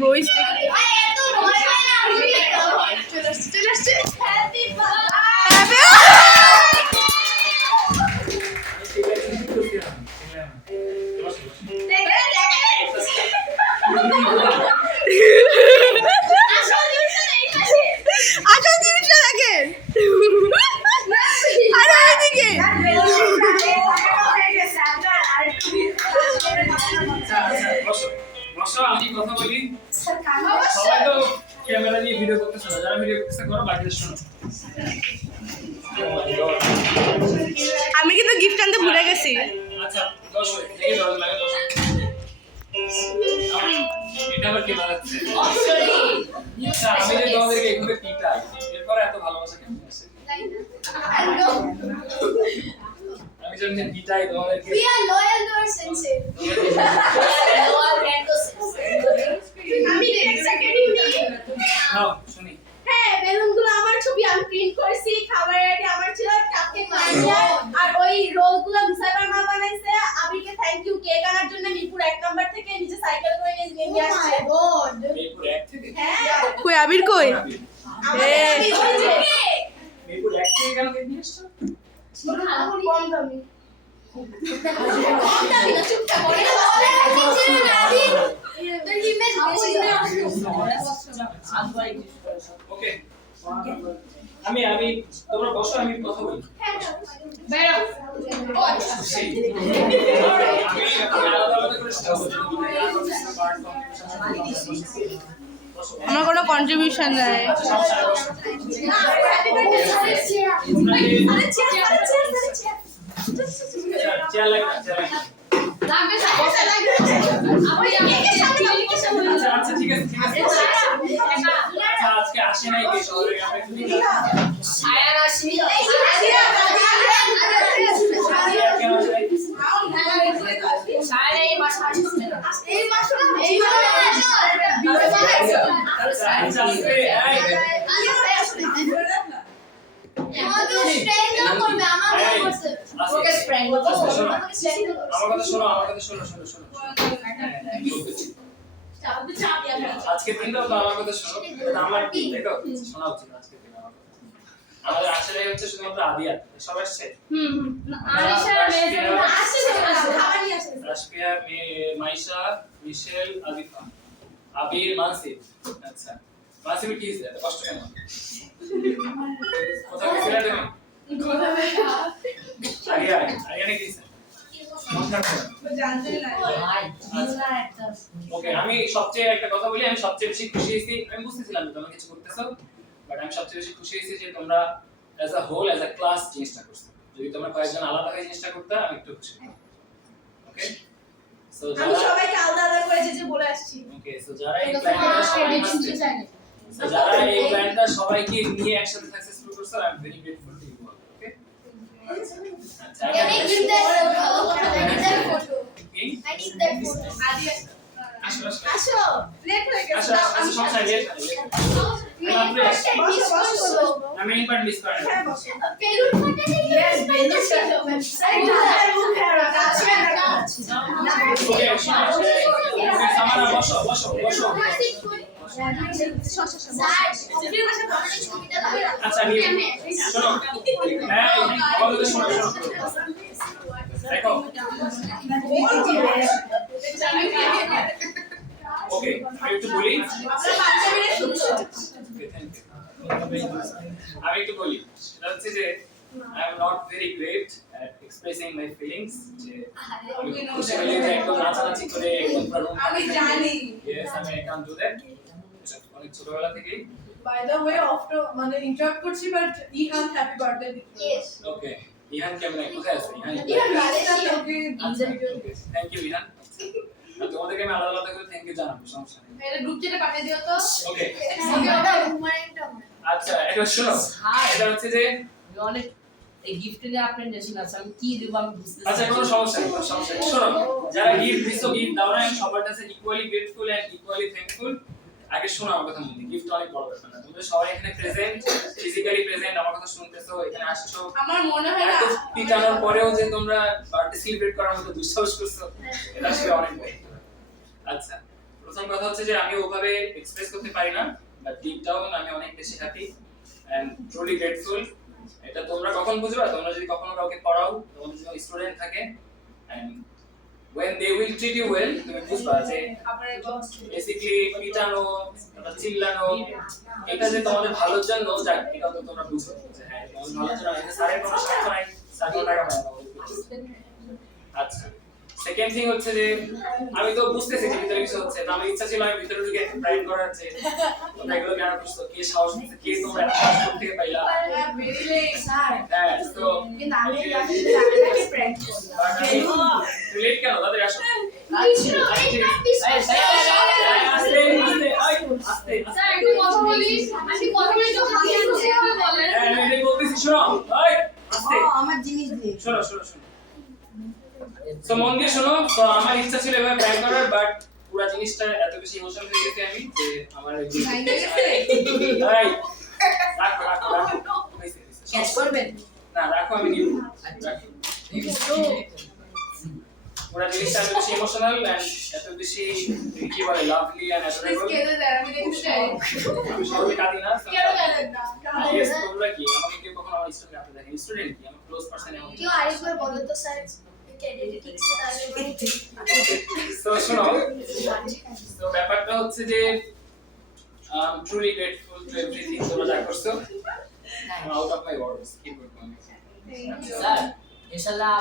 ব্রোইস আসল জিনিসটা দেখেন আর ওইদিকে আমি কথা বলি সবাই তো ক্যামেরা নিয়ে ভিডিও করতেছে না, যারা ভিডিও করতেছে করো, বাকিদের শোনো। আমি কিন্তু গিফট আনতে ভুলে গেছি। আচ্ছা 10 মিনিট দেখি ভালো লাগে 10 এটা আবার কি বানাচ্ছে? আচ্ছা আমি যে তোমাদেরকে এগুলো পিটা এরপর এত ভালোবাসা কেন আসে? আমি যখন পিটাই তোমাদেরকে We are loyal to our senses. আমি নেক্সট সেকেন্ডই নিই। নাও শুনি। হ্যাঁ, বেলুনগুলো আমার ছবি আমি প্রিন্ট করেছি, খাবারের আইডি আমার ছিল, কাপকেক মারিয়া আর ওই রোলগুলো মুসাইবার মা বানাইছে। আবিকে থ্যাংক ইউ, কেক আনার জন্য মিরপুর 1 নাম্বার থেকে নিচে সাইকেল করে নিয়ে আসছে। মিরপুর 1 থেকে? হ্যাঁ, কই আবির কই? মিরপুর 1 থেকে কেন কেক নিয়ে আসছো? কম দামি। কম দামি না, চুপটা করে আবি তোর ইমেজ বেশি না। ওকে আমি তোমরা বসো, আমি কথা বলি। বেরো। ও আচ্ছা। আমি আলাদা আলাদা করে স্টাফ আমার কোনো কন্ট্রিবিউশন নাই। না, হ্যাপি বার্থডে আরে চেয়ার চেয়ার লাগবে লাগবে স্যার লাগবে। আমি কেকের সামনে কেকের সামনে। আচ্ছা ঠিক আছে আচ্ছা আজকে আসে নাই কি শহরে আমরা একটু দেখি ছায়া রাশমি ছায়া এই মাস আসছে না, এই মাস আজকে দিনটা তো আমার কথা শোনো, এটা আমার দিন, তাই তো? শোনা উচিত আজকে দিন আমার কথা। আমাদের আসলে হচ্ছে শুধুমাত্র আদিয়াত, সব আসছে? রাশপিয়া, মাইশা, মিশেল, আদিফা, আবির, মানসিব। আচ্ছা মানসিব কি হয়েছে? এত কষ্ট কেন? কোথাও গেছিলে তুমি? আরিয়ানে কি হয়েছে? ওকে আমি সবচেয়ে একটা কথা বলি, আমি সবচেয়ে বেশি খুশি হয়েছি, আমি বুঝতেছিলাম যে তোমরা কিছু করতেছো, বাট আমি সবচেয়ে বেশি খুশি হয়েছি যে তোমরা as a whole as a class জিনিসটা করছো। যদি তোমরা কয়েকজন আলাদা হয়ে জিনিসটা করতে আমি একটু খুশি হতাম। ওকে সো আমি সবাইকে আলাদা আলাদা করে যে বলে আসছি। ওকে সো যারা এই প্ল্যানটা সবাই আসছে, সো যারা এই প্ল্যানটা সবাইকে নিয়ে একসাথে সাকসেসফুল করছো, I am very grateful to you all. Okay আচ্ছা Can I give that photo? I need that photo. Adiya. আসো আসো, লেট হয়ে গেছে। আসো সমস্যা নেই, আমি এই পার্ট মিস করি না। বেলুন ফাটাতে yes বেলুন ছিল ওয়েবসাইট ওকে সামানা বসো আচ্ছা আমি শোনো হ্যাঁ আমাদের শোনো দেখো ওকে আমি একটু বলি আমি একটু বলি সেটা হচ্ছে যে I am not very great at expressing my feelings যে আমি খুশি হলে যে একদম নাচানাচি করে একদম পুরো আমি জানি yes আমি I can't do that অনেক ছোটবেলা থেকেই by the way after মানে ইন্টারাপ্ট করছি but Ihan happy birthday yes ওকে ইহান কেমন কোথায় আছে ইহান থ্যাংক ইউ ইহান তোমাদেরকে আমি আলাদা আলাদা করে থ্যাংক ইউ জানাবো সমস্যা নেই এটা গ্রুপ চ্যাটে পাঠিয়ে দিও তো ওকে ঘুমাইটা আচ্ছা এটা শোনো এটা হচ্ছে যে অনেক এই গিফট নিয়ে আপনার টেনশন আছে আমি কি দেব আমি বুঝতে আচ্ছা কোনো সমস্যা নেই শোনো যারা গিফট দিছো গিফট দাও না আমি সবার কাছে equally grateful and equally thankful আগে শোনো আমার কথা মনে গিফট অনেক বড় ব্যাপার না তোমরা সবাই এখানে প্রেজেন্ট ফিজিক্যালি প্রেজেন্ট আমার কথা শুনতেছো এখানে আসছো আমার মনে হয় না এত পিটানোর পরেও যে তোমরা বার্থডে সেলিব্রেট করার মতো দুঃসাহস করছো এটা আসলে অনেক বড় আচ্ছা প্রথম কথা হচ্ছে যে আমি ওভাবে এক্সপ্রেস করতে পারি না, বাট ডিপ ডাউন আমি অনেক বেশি হ্যাপি এন্ড ট্রুলি গ্রেটফুল। এটা তোমরা কখন বুঝবা? তোমরা যদি কখনো কাউকে পড়াও, তোমাদের যদি স্টুডেন্ট থাকে, and when they will treat you well, তুমি বুঝবা যে বেসিক্যালি পিটানো, তারপর চিল্লানো, এটা যে তোমাদের ভালোর জন্য, যাক এটা তো তোমরা বুঝো যে হ্যাঁ তোমাদের ভালোর জন্য, এটা স্যারের কোনো স্বার্থ নাই, স্যার কোনো টাকা পায় না। আচ্ছা, সেকেন্ড থিং হচ্ছে যে আমি তো বুঝতেছি যে ভিতরে কিছু হচ্ছে, তো আমার ইচ্ছা ছিল আমি ভিতরে ঢুকে প্রাইম করার, যে তোমরা এগুলো কেন করছো, কে সাহস দিচ্ছে, কে তোমরা এত সাহস করতে থেকে পাইলা। হ্যাঁ, তো রিলেট কেন তাদের আসো আমার জিনিস দিয়ে শোনো শোনো শোনো, তো মন দিয়ে শোনো। তো আমার ইচ্ছা ছিল এভাবে প্র্যাঙ্ক করার, বাট পুরো জিনিসটা এত বেশি ইমোশনাল হয়ে গেছে আমি যে আমার রাখো রাখো রাখো, ক্যাচ করবেন না রাখো, আমি নিব পুরো জিনিসটা এত বেশি ইমোশনাল এন্ড এত বেশি কি বলে লাভলি এন্ড অ্যাডোরেবল। আমি সবাই কাঁদি না, yes, তোমরা কি আমাকে কেউ কখনো আমার স্টুডেন্ট আপনি দেখেন, স্টুডেন্ট কি আমার ক্লোজ পারসন এমন কেউ আরেকবার বলো তো স্যার তো শোনো, তো ব্যাপারটা হচ্ছে যে ট্রুলি গ্রেটফুল টু এভরিথিং তোমরা যা করছো, আউট অফ মাই ওয়ার্ডস কি বলবো আমি। স্যার ইনশাআল্লাহ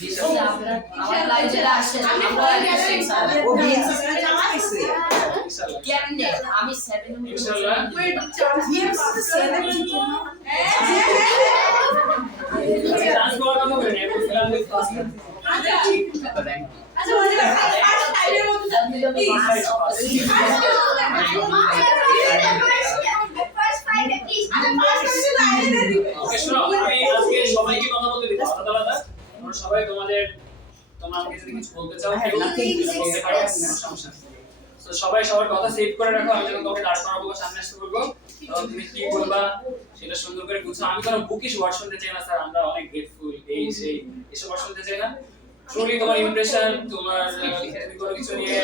বিশেষে আপনারা আমার লাইফে আসেন, আমরা দেখেন স্যার ও বিএসসি স্যার পাইছে ইনশাআল্লাহ কেমনে আমি 7 ইনশাআল্লাহ ডান্স করার কথা বলেন, আমি ফিল্ম উইথ ক্লাস ওকে শোনো, আমি আজকে সবাইকে কথা বলতে দিব আলাদা আলাদা। তোমরা সবাই তোমরা আমাকে যদি কিছু বলতে চাও কেউ বলতে পারো, কোনো সমস্যা নেই। তো সবাই সবার কথা সেভ করে রাখো, আমি যখন তোমাকে দাঁড় করাবো বা সামনে আসতে বলবো তখন তুমি কি বলবা সেটা সুন্দর করে বুঝছো। আমি কোনো বুকিশ ওয়ার্ড শুনতে চাই না স্যার, আমরা অনেক গ্রেটফুল এই সেই এসব ওয়ার্ড শুনতে চাই না। ট্রুলি তোমার ইমপ্রেশন, তোমার কোনো কিছু নিয়ে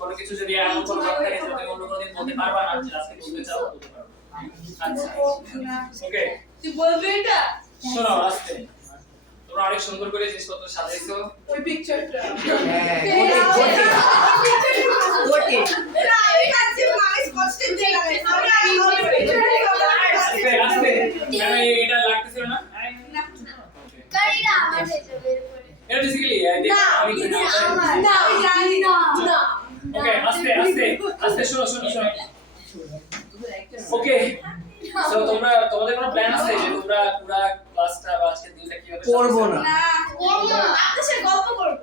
কোনো কিছু যদি এমন কোনো কথা থাকে যেটা তুমি অন্য কোনোদিন বলতে পারবা না, যে আজকে বলতে চাও বলতে পারো। আচ্ছা ওকে, তুই বলবি এটা শোনো আস্তে, তোমরা অনেক সুন্দর করে জিনিসপত্র সাজাইছো। ওই পিকচারটা হ্যাঁ গোটে আস্তে আস্তে, কেন এটা লাগতেছিল না? এটা বেসিক্যালি ওকে, আস্তে আস্তে আস্তে, শোনো শোনো শোনো, ওকে। সো তোমাদের কোনো প্ল্যান আছে যে তোমরা পুরো ক্লাসটা বা আজকে দিনটা কিভাবে করব না গল্প করবো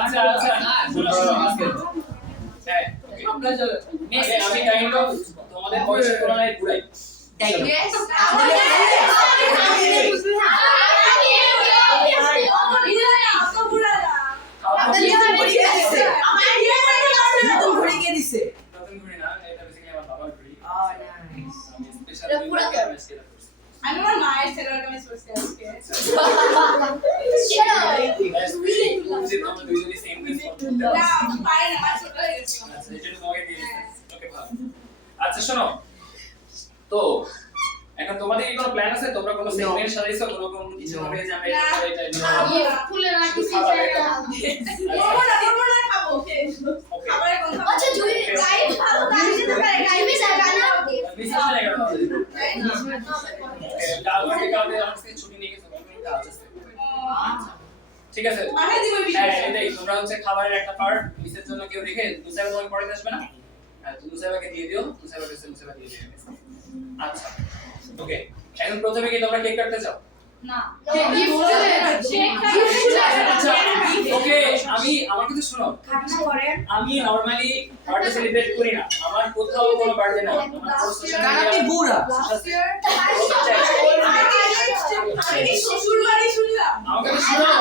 আচ্ছা আচ্ছা, শোনো শোনো আজকে হ্যাঁ ওকে, আমি কাইন্ড অফ তোমাদের বয়সের তুলনায় বুড়াই, তাই ঘুরে গিয়ে দিছে নতুন ঘুড়ি না, এটা বেসিক্যালি আমার বাবার ঘুড়ি। ও নাইস আমি স্পেশাল এটা পুরো ঘুড়ি আজকে এটা করছি। আমি আমার মায়ের ছেলের কাছে বসে আজকে যে তোমরা দুইজনই সেম ড্রেস পরতে না পারো। পারে না আমার ছোট হয়ে গেছে আচ্ছা এই জন্য তোমাকে দিয়ে দিচ্ছি। ওকে ভালো। আচ্ছা শোনো, তো এখন তোমাদের কি কোনো প্ল্যান আছে? তোমরা কোনো সেগমেন্ট সাজাইছো, কোনো কিছু হবে যে আমরা এটা ফুলে না শুধু খাবার এটা। করবো না খাবো ওকে খাবারের কথা আচ্ছা জুই গাইড ভালো গাইড দিতে পারে গাইড মিস আর গানা বিশ্বাস নাই করো। কালকে কালকে আমার কাছে ছুটি নিয়ে গেছো, আমি কাজ আছে। ঠিক আছে পাঠিয়ে দিব হ্যাঁ এটাই, তোমরা হচ্ছে খাবারের একটা পার্ট মিসের জন্য কেউ রেখে দুসাইবা তোমাকে পরে আসবে না, হ্যাঁ তুমি দুসাইবাকে দিয়ে দিও, দুসাইবা কাছে দুসাইবা দিয়ে দিও। আচ্ছা ওকে, এখন প্রথমে কি তোমরা কেক কাটতে চাও? না আচ্ছা ওকে, আমার কিছু শোনো, আমি নরমালি বার্থডে সেলিব্রেট করি না, আমার কোথাও কোনো বার্থডে না, আমার সোশ্যাল গানাতে বুড়া আমি শ্বশুর বাড়ি শুনলাম আমাকে তো শোনো,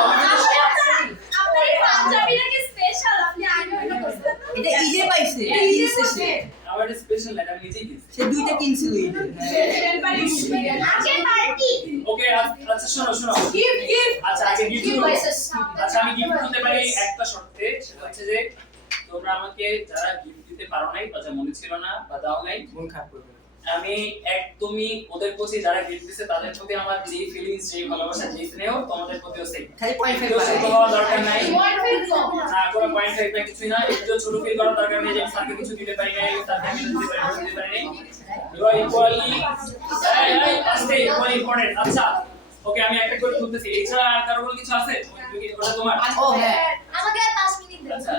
আপনার পাঞ্জাবিটা কি স্পেশাল আপনি আগে হইলো করছেন এটা ইজে পাইছে কিনছে সে আমার একটা স্পেশাল লাগে, আমি নিজেই কিনছি। সে দুইটা কিনছিল ইজে আগে পার্টি ওকে আচ্ছা শোনো Gift. আচ্ছা আগে গিফট Gift versus আচ্ছা আমি গিফট দিতে পারি একটা শর্তে, সেটা হচ্ছে যে তোমরা আমাকে যারা গিফট দিতে পারো নাই বা যা মনে ছিল না বা দাও নাই, মন খারাপ করবে না। আমি একদমই ওদের প্রতি যারা গিফট দিছে তাদের প্রতি আমার যে ফিলিংস, যে ভালোবাসা, যে স্নেহ তোমাদের প্রতিও সেই। খালি পয়েন্ট কেউ ছোট হওয়ার দরকার নাই, Wonderful. না কোনো পয়েন্ট ফাইভ কিছুই না, একটু ছোট ফিল করার দরকার নেই যে আমি স্যারকে কিছু দিতে পারি নাই, স্যারকে আমি দিতে পারি নাই। ইউ আর ইকুয়ালি আস্তে ইকুয়ালি ইম্পর্টেন্ট। আচ্ছা ওকে, আমি একটা করে তুলতেছি, এছাড়া আর কারো কোনো কিছু আছে? ওটা তোমার? ও হ্যাঁ আমাকে 5 মিনিট দাও। আচ্ছা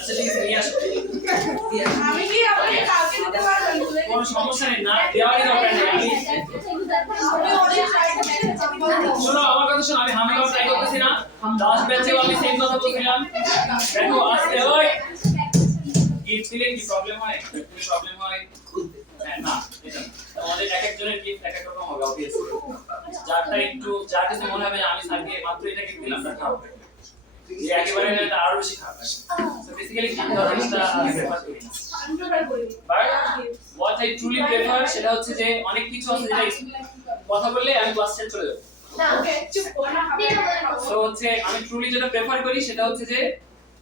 আচ্ছা ঠিক আছে, নিয়ে আসো। আমি কি আপনাকে কালকে দিতে পারবেন? কোনো সমস্যা নেই, না দেওয়ারই দরকার নেই। আমি আমি অনেক ট্রাই করছি। শোনো আমার কথা শোনো, আমি হামি ট্রাই করতেছি না, লাস্ট ব্যাচেও আমি সেম কথা বলছিলাম। দেখো আজকে ওই গিফট দিলে কি প্রবলেম হয়? একটু প্রবলেম হয় হ্যাঁ, না এটা না। আমাদের এক একজনের গিফট এক এক রকম হবে অবভিয়াসলি। যারটা একটু যার কাছে মনে হবে আমি স্যারকে মাত্র এটা গিফট দিলাম, তার খারাপ লাগবে। যে একেবারে না, এটা আরো বেশি খারাপ লাগবে। সো বেসিক্যালি গিফট দেওয়ার জিনিসটা আমি প্রেফার করি না। But what I truly prefer সেটা হচ্ছে যে অনেক কিছু আছে যেটা কথা বললে আমি ক্লাস ছেড়ে চলে যাবো। সো হচ্ছে আমি ট্রুলি যেটা প্রেফার করি সেটা হচ্ছে যে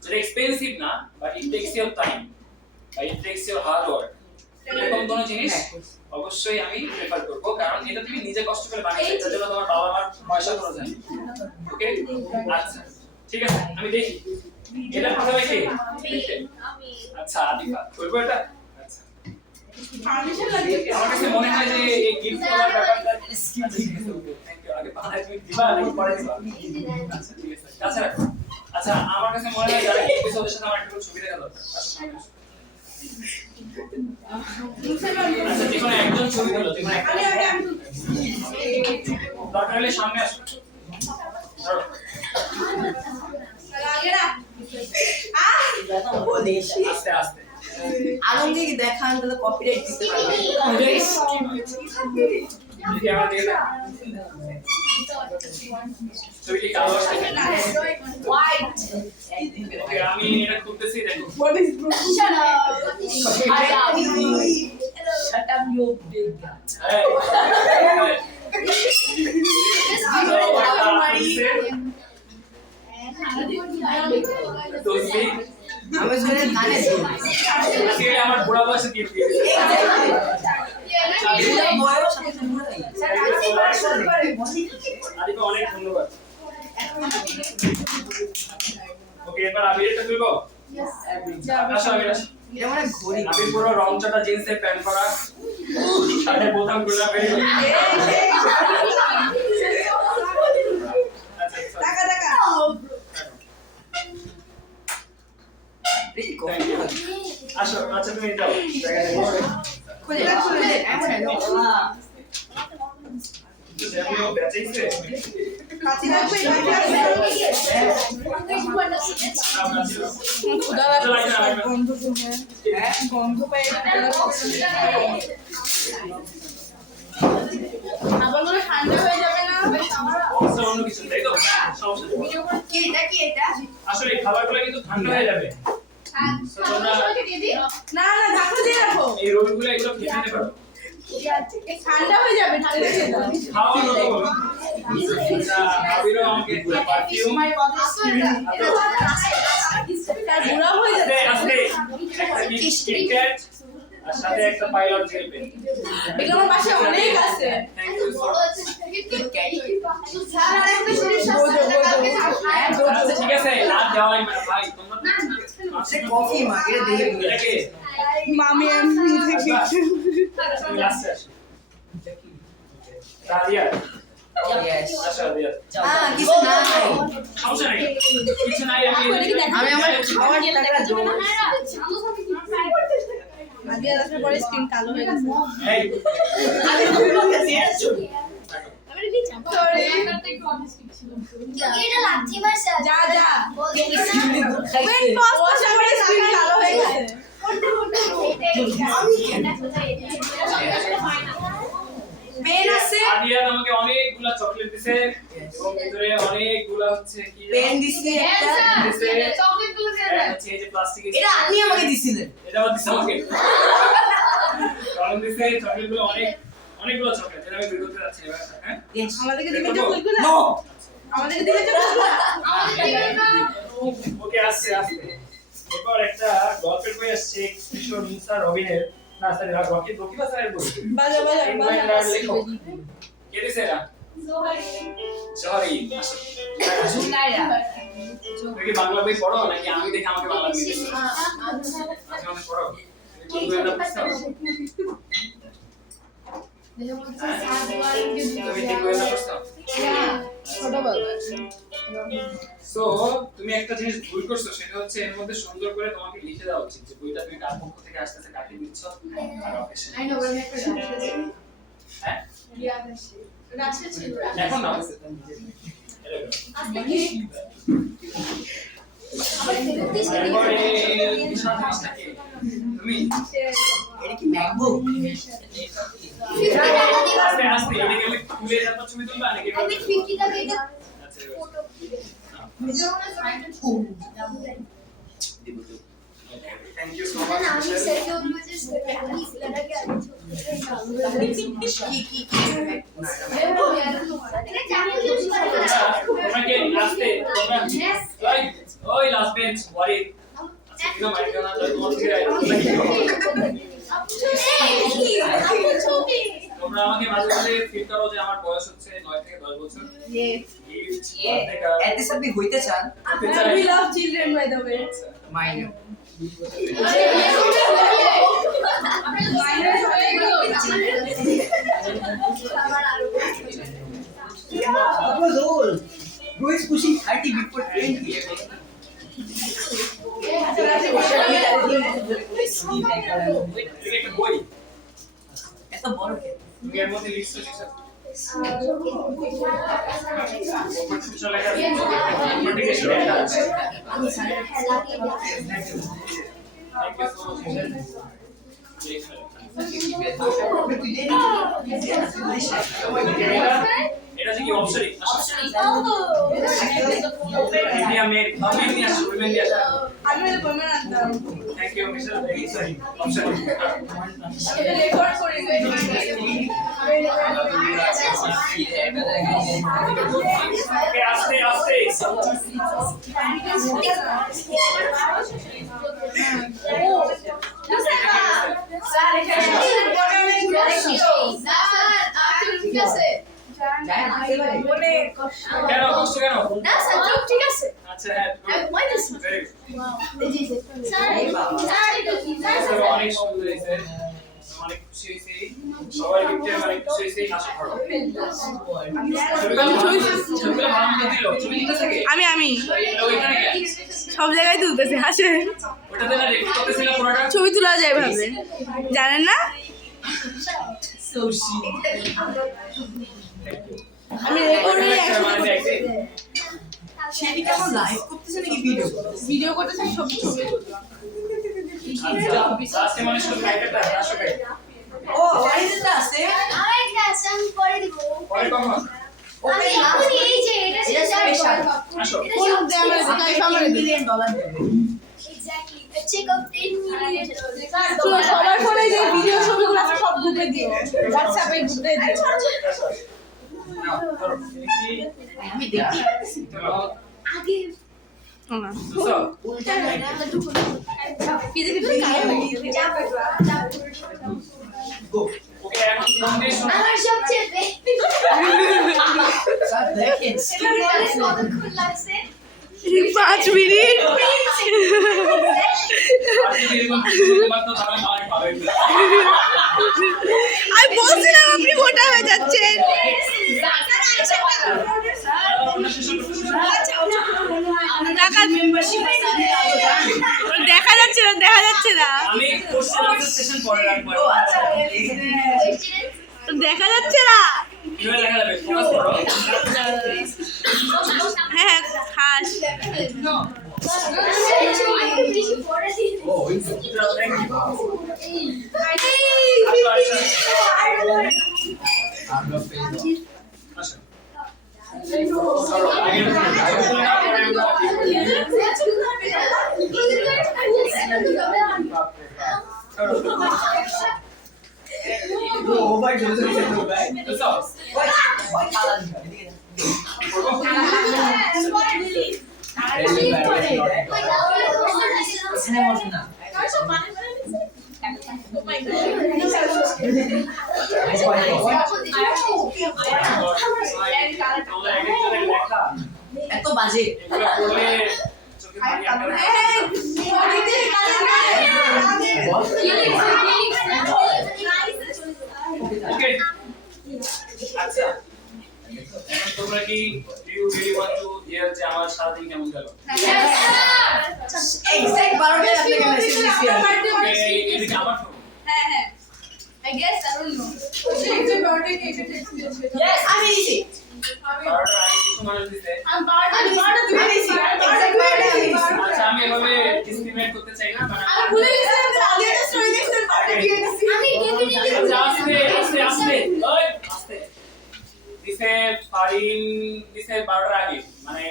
যেটা এক্সপেন্সিভ না, but it takes your time বা it takes your hard work, এরকম কোনো জিনিস অবশ্যই আমি প্রেফার করব, কারণ এটা তুমি নিজে কষ্ট করে বানিয়েছো, এটার জন্য তোমার বাবা মার পয়সা খরচ হয়। ওকে আচ্ছা ঠিক আছে, আমি দেখি এটা কথা দেখি। আচ্ছা আদিফা করবো এটা? আচ্ছা পারমিশন লাগবে। আমার কাছে মনে হয় যে এই গিফট দেওয়ার ব্যাপারটা থ্যাংক ইউ, আগে পাহাড়ে তুমি দিবা নাকি পরে দিবা? আচ্ছা ঠিক আছে, আচ্ছা রাখো। আচ্ছা আমার কাছে মনে হয় যারা গিফট দিচ্ছে ওদের সাথে আমার একটু ছবি দেখা দরকার। আচ্ছা যে কোনো একজন ছবি তুলো, যে কোনো একটা দরকার হলে সামনে আসো। ধরো আগে না। বলিস আস্তে আস্তে। আলমগীর দেখান তাহলে কপিরাইট দিতে পারবে যদি আমরা দিয়ে দেখ ছবিটি কালো আসছে। white ওকে আমি এটা খুলতেছি, দেখো What is shut up shut up you big এই, তুলসী আমি শুনে কানে শুনি আজকে আমার বুড়া বয়সে গিফট দিয়েছে। এগুলো বয়স আমি শুনবো না আদিকে অনেক ধন্যবাদ। ওকে এবার আমি এটা তুলবো। আসো আমি আসো। এটা মানে ঘড়ি আমি পুরো রংচটা জিন্সের প্যান্ট পরা, সাথে বোতাম খুলা বেরিয়ে। টাকা টাকা। আসো আচ্ছা তুমি যাও জায়গা দেখো। খুলে খুলে এমন এলো যেমন বেঁচেইছে কাছে রাখবে গন্ধ শুনে গন্ধ পাই আবার মনে ঠান্ডা হয়ে যাবে না? অবস্থা অন্য কিছু তাই তো সমস্যা নেই। কি এটা কি এটা? আসলে এই খাবারগুলো কিন্তু ঠান্ডা হয়ে যাবে। So, তোমরা না না ঢাকা দিয়ে রাখো। এই রোলগুলো এগুলো খেতে নিতে পারো। ঠান্ডা হয়ে যাবে ঠান্ডা হয়ে যাবে। খাওয়া হলো তো আচ্ছা আবিরও আমাকে পারফিউম তার বুড়া হয়ে আস্তে যাবে। আস্তে একটা কিটক্যাট আর সাথে একটা পাইলট জেল পেন। এগুলো আমার বাসায় অনেক আছে। Thank you so much. আচ্ছা ঠিক আছে না যাওয়াই মানে ভাই তোমরা কফি মা এটা দেখে এটা কে? মামি এমনি থেকে তুমি লাস্টে আসো। রাদিয়া ইয়েস আসো রাদিয়া। কিছু নাই সমস্যা নাই কিছু নাই আমি আমি আমার খাওয়ার টাকা জমা আগে আসার পরে স্কিন কালো হয়ে গেছে। এই আমি পুরো গেছি যা যা ওয়েট পজ আসার পরে স্কিন কালো হয়ে গেছে। পেন আছে আদিয়া আমাকে অনেকগুলা চকলেট দিছে এবং ভিতরে অনেকগুলা হচ্ছে কি পেন দিছি একটা দিছে হচ্ছে এই যে প্লাস্টিকের এটা আপনি আমাকে দিছিলেন এটা আবার দিছে আমাকে কারণ দিছে চকলেটগুলো অনেক অনেকগুলো চকলেট যেটা আমি বের করতে যাচ্ছি এবার, হ্যাঁ? আমাদেরকে দিবে দেখো। চকলেট গুলো নো আমাদেরকে দিবে চকলেট গুলো ওকে, আসছে আসছে। এরপর একটা গল্পের বই আসছে কিশোর মুসা রবিনের, না সরি রকিবা স্যারের বই। বাজা বাজা পেঙ্গুইনরার লেখক। কে দিছে এরা? জহরি। আসো। জুনাইরা তুমি কি বাংলা বই পড়ো নাকি আমি দেখে আমাকে বাংলা বই দিছো? মাঝে মাঝে পড়ো। তুমি পেঙ্গুইনরা পড়ছো? তুমি পেঙ্গুইনরা পড়ছো? ছোটবেলায় সো তুমি একটা জিনিস ভুল করছো, সেটা হচ্ছে এর মধ্যে সুন্দর করে তোমাকে লিখে দেওয়া উচিত যে বইটা তুমি কার পক্ষ থেকে আসতেছে, কাকে দিচ্ছ আর অকেশন। হ্যাঁ রাশে ছিল এখন না এরপরে বিশাল জিনিসটা কি? তুমি এটা কি ম্যাকবুক আস্তে আস্তে এটাকে আমি তুলে তারপর ছবি তুলবা নাকি I think 50 টাকা এটা আচ্ছা ফটো থ্যাংক ইউ সো না মাচ আমি সেটা বলবো যে লড়াকে আগে তোমাকে আস্তে তোমরা ওই লাস্ট বেঞ্চ ওয়ারি আচ্ছা কিনো মাইক না তো তোমার থেকে তোমরা আমাকে মাঝে মাঝে ফিল করো যে আমার বয়স হচ্ছে 9 থেকে 10 বছর। এত সব হইতে চান we love children by the way মাইনে Bro is pushing 30 before 20. একটা বই এত বড় কে তুমি এর মধ্যে লিখছো ঠিক আছে চলে গেছে নোটিফিকেশন আছে থ্যাংক ইউ সো মাচ এটা কি অপশনই ইন্ডিয়া মেড মেড নিয়ে আসো উইমেন নিয়ে আসো আমি এটা বলবো না thank you mister sorry option এটা রেকর্ড করে ওকে আস্তে আস্তে স্যার এখানে ঠিক আছে যায় না এবারে বলে কেন কষ্ট কেন না স্যার ঠিক আছে আচ্ছা হ্যাঁ আমি ঘুমাইতেছি ভেরি স্যার গুড অনেক সুন্দর হয়েছে অনেক খুশি হয়েছি সবাই গিফটে অনেক খুশি হয়েছি আশা করো ছবিগুলো ভালো মতো দিল ছবি দিতে থাকে আমি ওইখানে কি সব জায়গায় তুলতেছি হাসে ওটাতে না রেকর্ড করতেছিল পুরোটা ছবি তোলা যায় ভাবে জানেন না সুশি আমি রেকর্ড করে সেটি কেমন লাইভ করতেছে নাকি ভিডিও করতেছি সব ছবি আজকে মানুষ শুধু লাইটারটা আসবে ও হোয়াট ইজ দ্যাট সে আমার ক্লাস আমি পরে দিব পরে কখন আমি এখন এই যে এটা এটা স্পেশাল আসো কোন আমরা দেখাই আমরা $1 million দেবে এক্স্যাক্টলি চেক আউট 10 মিলিয়ন তো সবার ফোনে যে ভিডিও ছবিগুলো আছে সব গ্রুপে দিও হোয়াটসঅ্যাপে গ্রুপে দিও নাও ধরো দেখি আমি দেখি আগে সো উল্টা না ঢুকুন কি দেখি গো ওকে এখন মন দিয়ে শোনো আমার সবচেয়ে বেশি স্যার দেখেন কতক্ষণ লাগছে 5 মিনিট আজকে এরকম তোমার তো তাহলে অনেক ভালো হয়েছে আমি বলছিলাম আপনি মোটা হয়ে যাচ্ছেন টাকা মেম্বারশিপ দেখা যাচ্ছে না আমি কোশ্চেন আনসার সেশন পরে রাখবো দেখা যাচ্ছে না কিভাবে লেখা যাবে ফোকাস করো হ্যাঁ খাস ওভার এখানে বসে না কার সব মানে নিছে ও মাই গড তোমরা একজনের লেখা এত বাজে এগুলো পড়লে চোখে পানি আটকে ওকে আচ্ছা এখন তোমরা কি you really want to hear যে আমার সারাদিন কেমন গেল এক্সাক্ট 12টা আপনাকে মেসেজ দিছি ওকে এদিকে আমার ফোন হ্যাঁ হ্যাঁ I guess I don't know. যে বার্থডে কেকের টেক্সট দিয়েছে ইয়েস আমি দিছি বারোটার আগে কিছু মানুষ দিতে I'm barred তুমি দিছি এক্সাক্ট 12টা আমি দিছি আচ্ছা আমি এভাবে ডিসক্রিমিনেট করতে চাই না মানে আমি ভুলে গেছি আমি আগে একটা স্টোরি দেখতে বার্থডে দিয়ে দিছি আমি আচ্ছা, আস্তে আস্তে আস্তে ওই আস্তে দিছে ফারিন দিছে 12টার আগে মানে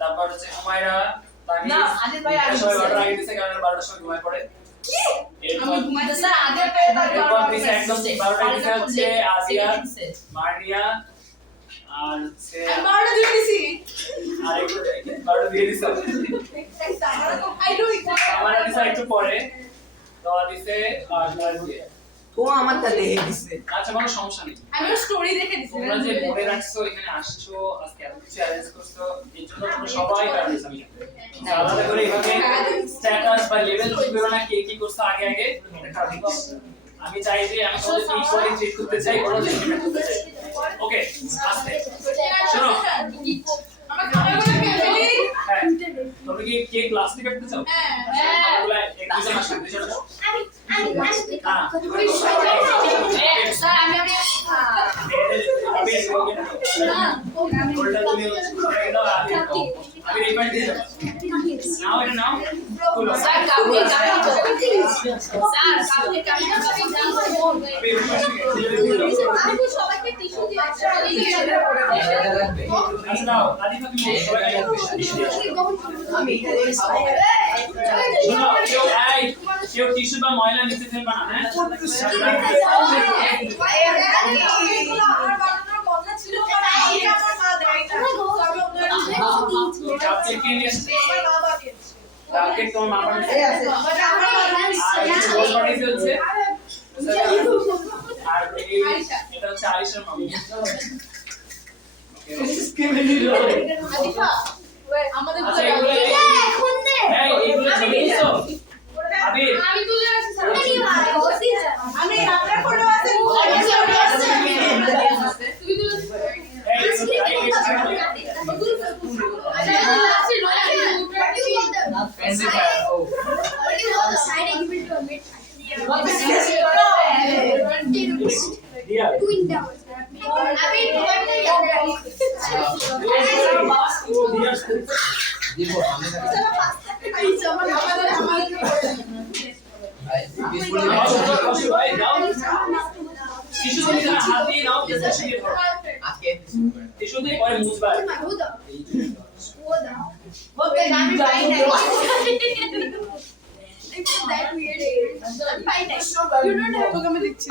তারপর হচ্ছে হুমায়রা তানি না, আদিত ভাই আগে সবাই দিছে। 12টার আগে দিছে কারণ 12টার সময় ঘুমায় পড়ে কি এরপর আমি ঘুমাইতে স্যার আগে পেয়ে এরপর দিছে একদম 12টার দিছে হচ্ছে আজিয়া মার্নিয়া আর হচ্ছে আমি বার্থডে দিয়ে দিছি আর একটু 12টা দিয়ে দিছে I do it. আমার দিছে একটু পরে তো দিছে আর দিয়ে ও আমার তা দেখে দিছে আচ্ছা কোনো সমস্যা নেই আমি স্টোরি দেখে দিছি তোমরা যে মনে রাখছো এখানে আসছো আজকে এত কিছু অ্যারেঞ্জ করছো এর জন্য তোমরা সবাই প্যারেন্টস আমি আলাদা করে এইভাবে স্ট্যাটাস বা লেভেল ঠিক করো না কে কি করছো আগে আগে এটা খারাপ দিবো আমি চাই যে আমি তোমাদের ইকুয়ালি ট্রিট করতে চাই কোনো ডিসক্রিমিনেট করতে চাই ওকে আস্তে শোনো আমরা খাবারগুলো খেয়ে ফেলি হ্যাঁ তোমরা কি কে ক্লাস থেকে করতে চাও হ্যাঁ ওগুলা এক দুজন আসো দুজন আসো স্যার আমি স্যার কাউকে স্যার কাউকে আমি সবাইকে টিস্যু দিয়ে এটা লাগবে আমি এটা দিয়ে কেউ টিস্যু বা ময়লা নিচে ফেলবা না হ্যাঁ আমার বানানোর কথা ছিল আমার মা দেয় কাপকেক কে নিয়ে আসছে আমার মা বানিয়েছে কাপকেক তোমার মা বানিয়েছে মানে আমার আর কিছু গোল বানিয়েছে হচ্ছে আর এই আয়েশা। এটা হচ্ছে আয়েশার মামি আদিফা আমাদের আচ্ছা এগুলো এইগুলো ছবি দিছো আবির আমি তুলে রাখছি স্যার আমি আপনার ফটো আছে তুমি তুলে দিয়া দিব আমি ভাই দাও টিস্যু দিয়ে হাত দিয়ে নাও টিস্যু দিয়ে ধরো আজকে টিস্যু দিয়ে পরে মুছবা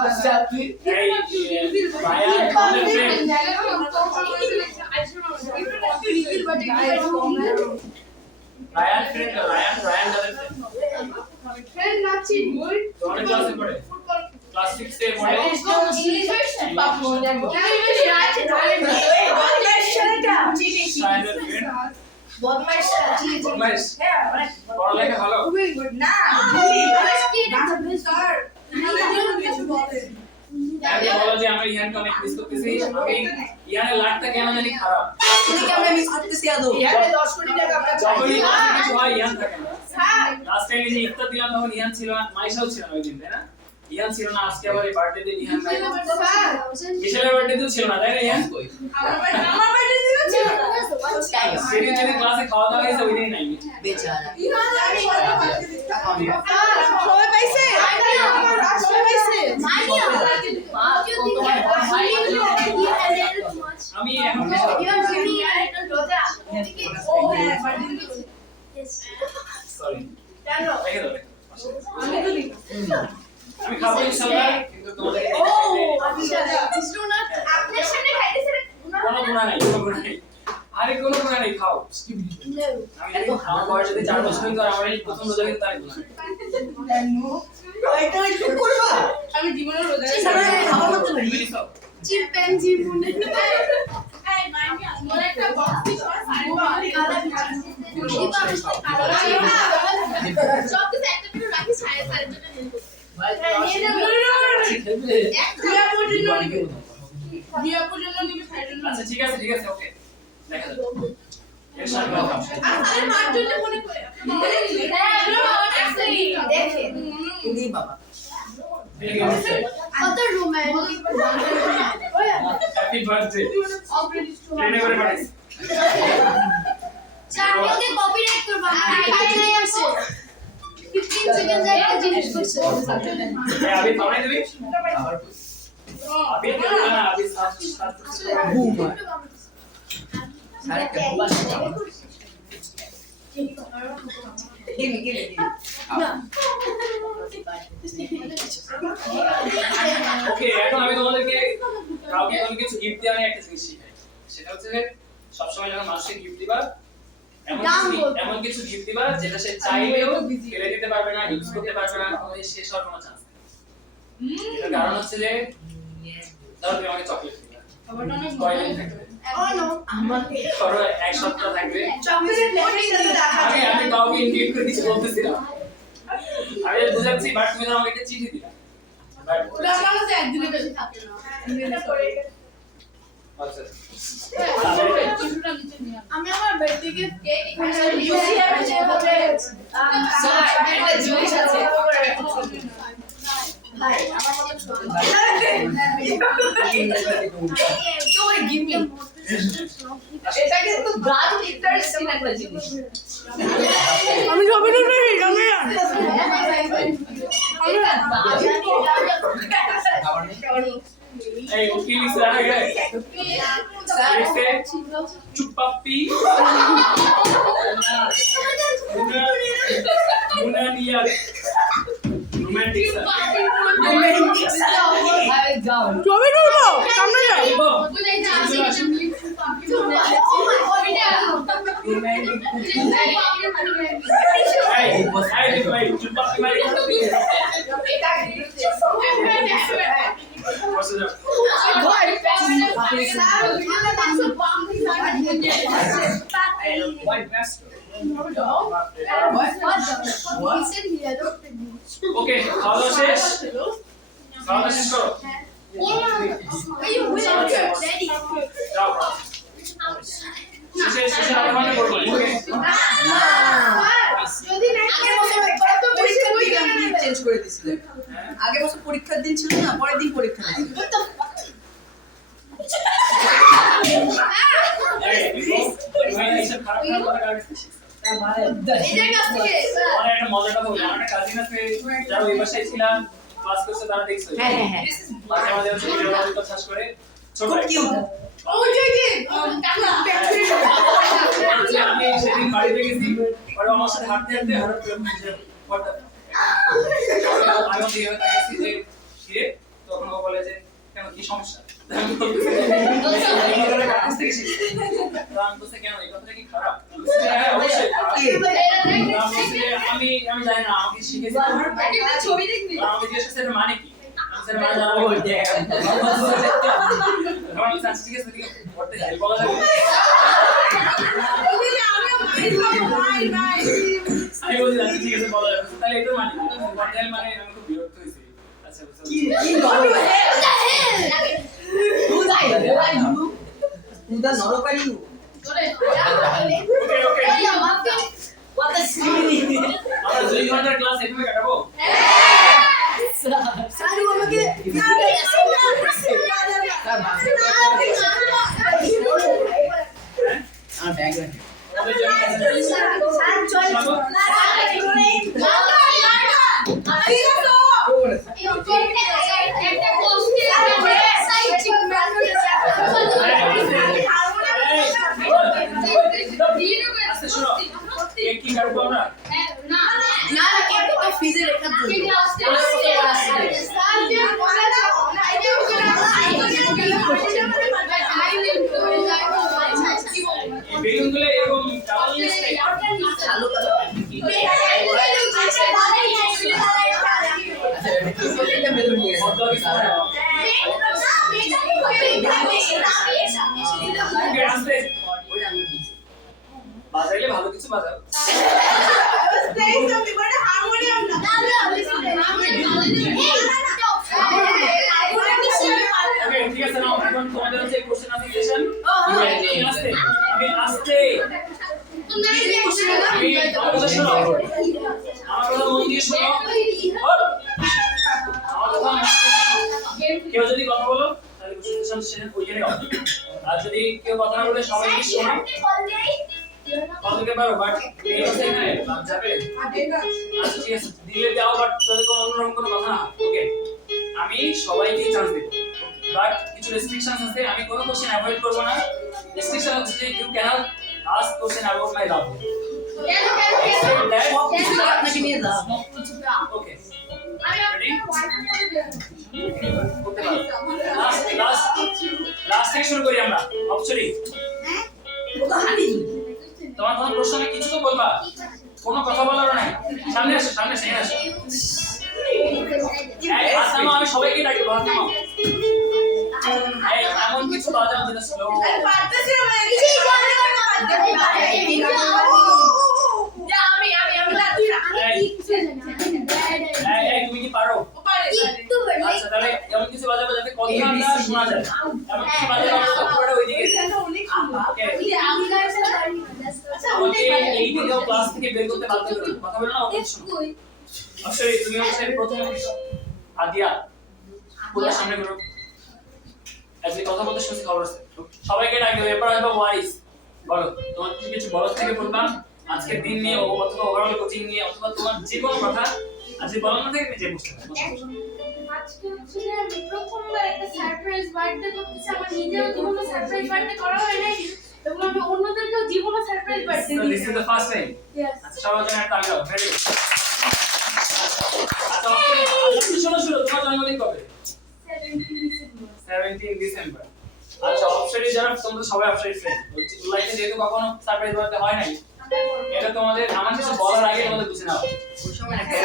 আচ্ছা তুই এই ভাইয়া আমাদের ফ্রেন্ড রায়ান ফ্রেন্ড রায়ান যাদের তোমার ক্লাসে পড়ে ক্লাস 6 এ পড়ে রায়ানের ফ্রেন্ড বদমাইশ পড়ালেখা ভালো আমি বলো যে আমরা ইয়ানকে অনেক মিস করতেছি আমি ইয়ানের লাইফটা কেন জানি খারাপ তুমি আমরা মিস করতেছি আদৌ যখনই ক্লাসে কিছু হয় ইয়ান থাকে না লাস্ট টাইম যে ইফতার দিলাম তখন ইয়ান ছিল না মাইশাও ছিল না ওই দিন তাই না ইয়ান ছিল না আজকে আবার এই বার্থডে তে ইয়ান নাই মিশেলের বার্থডে তো ছিল না তাই না ইয়ান কই আমার বাড়িতে ছিল সেদিন যেদিন ক্লাসে খাওয়া দাওয়া হয়েছে ওই দিনই নাই বেচারা সবাই পাইছে সবাই পাইছে আমি এখন সরি রেখে দাও আমি খাবো ইনশাআল্লাহ কিন্তু তোমাদের কোনো গুণা নাই আরে কোনো গুণা নেই, খাও। আমি আমার বয়স যদি 4 বছর হইতো আর আমার এই প্রথম রোজা কিন্তু তাই গুণা। এটা একটু করবা আমি জীবনে রোজা খাবার করতে পারি তুমি খাও। চিম্পাঞ্জি মনে এই মাইন্ড মোর একটা বক্স দিছ সারি বাবা কালা সব কিছু একটা করে রাখি ছায়া সারের জন্য নিয়ে বিয়া পর্যন্ত নিবি সাইডের আচ্ছা ঠিক আছে ওকে দেখা যাবে এর সাথে কথা আর সারের মার জন্য মনে করে দেখে এই বাবা কত রোমান্টিক হ্যাপি বার্থডে ট্রেনে করে পাঠিয়েছি চারটাকে কপিরাইট করব আমার চলে আসে 15 সেকেন্ডে একটা জিনিস করছে अभी थोड़ा ही अभी क्या ना अभी 7 বুম সারে কে বুয়া গিয়ে ওকে এখন আমি তোমাদেরকে কাউকে কোনো কিছু গিফট দেওয়া নিয়ে একটা জিনিস শিখাই সেটা হচ্ছে যে সব সময় যখন মানুষকে গিফট দিবা এমন কিছু গিফট দিবা যেটা সে চাইলেও ফেলে দিতে পারবে না ইউজ করতে পারবে না কোনো শেষ হওয়ার কোনো চান্স নেই এর কারণ হচ্ছে যে ধরো তুমি আমাকে চকলেট দিবা কয়দিন থাকবে আমাকে ধরো এক সপ্তাহ থাকবে চকলেট প্লেটের সাথে রাখা আমি কাউকে ইনভাইট করে কিছু বলতেছিলাম আমি বুঝাচ্ছি বাট তুমি আমাকে একটা চিঠি দিলা বাট ওটা আমার কাছে একদিনে বেশি থাকে না এটা করে আচ্ছা আমি আমার বার্থডে গিফট কেক এখানে ইউসিআর যেভাবে স্যার একটা জিনিস আছে ভাই আমার মতো ছোট তোর গিফট এটা কিন্তু দারুণ ইন্টারেস্টিং একটা জিনিস আমি সবাই খাবার নেই এই ওকে লিখে রাখা গেছে স্যার চুপ্পাপি মুনা নিয়া রোমান্টিক স্যার আরে যাও ছবি তুলবো সামনে যাও এই চুপ্পাপি মারি বসে যাও হোয়াইট বেস্ট ওকে খাওয়া দাওয়া শেষ করো যাও শেষে আগে মানে করবো ওকে চেঞ্জ করে দিছিলেন আগে বছর পরীক্ষার দিন ছিল না পরের দিন পরীক্ষা ছিল একটা মজার কথা বলি আমার একটা কাজিন আছে যারা ওই বাসায় ছিলাম ক্লাস করছে তারা দেখছো মাঝে মাঝে হচ্ছে ভিডিও কল সার্চ করে ছোট আমি সেদিন বাড়িতে গেছি ওরা আমার সাথে হাঁটতে হঠাৎ করে আমি দিয়ে গেছি যে কিরে তখন ও বলে যে কেন কি সমস্যা আমি জানি না আমাকে শিখেছি আমাকে জিজ্ঞেস করছে মানে কি ঠিক আছে হেল্প করা যাবে আমি বলছি আচ্ছা ঠিক আছে বলা যাবে তাহলে এটা মানে মানে আমি খুব বিরক্ত হয়েছি আচ্ছা কি উদা নরকারি what the silly আমরা 2 ঘন্টার ক্লাস এভাবে কাটাবো সারু আমাকে আর ব্যাগ রাখে আচ্ছা শোনো কেক কি কাটবো আমরা ফ্রিজে রেখে বাজাইলে ভালো কিছু বাজাও। Playing something, but a harmonium না। ওকে ঠিক আছে নাও এখন তোমাদের হচ্ছে কোশ্চেন আনসার সেশন আস্তে আমি আস্তে আমি আমার কথা শোনো আমার কথা মন দিয়ে শোনো হপ। আমার কথা মন দিয়ে শোনো। কেউ যদি কথা বলো তাহলে কোশ্চেন সেশন ওইখানে হবে আর যদি কেউ কথা না বলে সবাই শোনো কল দিতে পারো বাট এই হচ্ছে এখানে যাবে আচ্ছা ঠিক আছে দিলে দাও বাট যদি কোনো অন্যরকম কোনো কথা না ওকে আমি সবাইকে চান্স দেব বাট কিছু রেস্ট্রিকশনস আছে আমি কোনো কোশ্চেন অ্যাভয়েড করব না রেস্ট্রিকশন হচ্ছে যে you can't ask question about my love সব কিছু আপনাকে নিয়ে দাও ওকে রেডি করতে পারো লাস্ট থেকে শুরু করি আমরা অপশরি ও তো হাঁটি তোমার কোনো প্রশ্ন নেই কিছু তো বলবা কোনো কথা বলার নাই সামনে আসো এখানে আসো এই হাত নামাও আমি সবাইকে ডাকবো হাত নামাও এই এমন কিছু বাজাও যেটা স্লো পারতেছি না ভাই। এই তুমি কি পারো আচ্ছা তাহলে এমন কিছু বাজাবো যাতে কথাটা শোনা যায় এমন কিছু বাজাবো পুরোটা ওইদিকে ওকে আমাকে এই ভিডিও ক্লাস থেকে বের করতে বাধ্য করো কথা বলো না ওকে শোনো অবশ্যই তুমি হচ্ছে প্রথমে আদিয়া পুরো সামনে করো আজকে কথা বলতে শুনছি খবর আছে সবাইকে ডাকবে এরপর আসবে ওয়ারিস বলো তোমার কিছু বলার থেকে বললাম আজকের দিন নিয়ে অথবা ওভারঅল কোচিং নিয়ে অথবা তোমার যে কোনো কথা আজকে বলার না থেকে নিজে বুঝতে পারবে আজকে হচ্ছে যে আমি প্রথমবার একটা সারপ্রাইজ বার্থডে করতেছি আমার নিজেরও জীবনে সারপ্রাইজ বার্থডে করা হয় নাই এবং আমি অন্যদেরকেও জীবনে সারপ্রাইজ বার্থডে So this দিয়েছি is the first time. Yes. আচ্ছা সবার জন্য একটা আমি দাও ভেরি গুড আচ্ছা শোনো তোমার জন্মদিন কবে 17 ডিসেম্বর আচ্ছা অপশনে যারা তোমরা সবাই অপশনে ফ্রেন্ড লাইফে যেহেতু কখনো সারপ্রাইজ বার্থডে হয় নাই এটা তোমাদের আমার কিছু বলার আগে তোমাদের বুঝে নাও ওই সময় একটা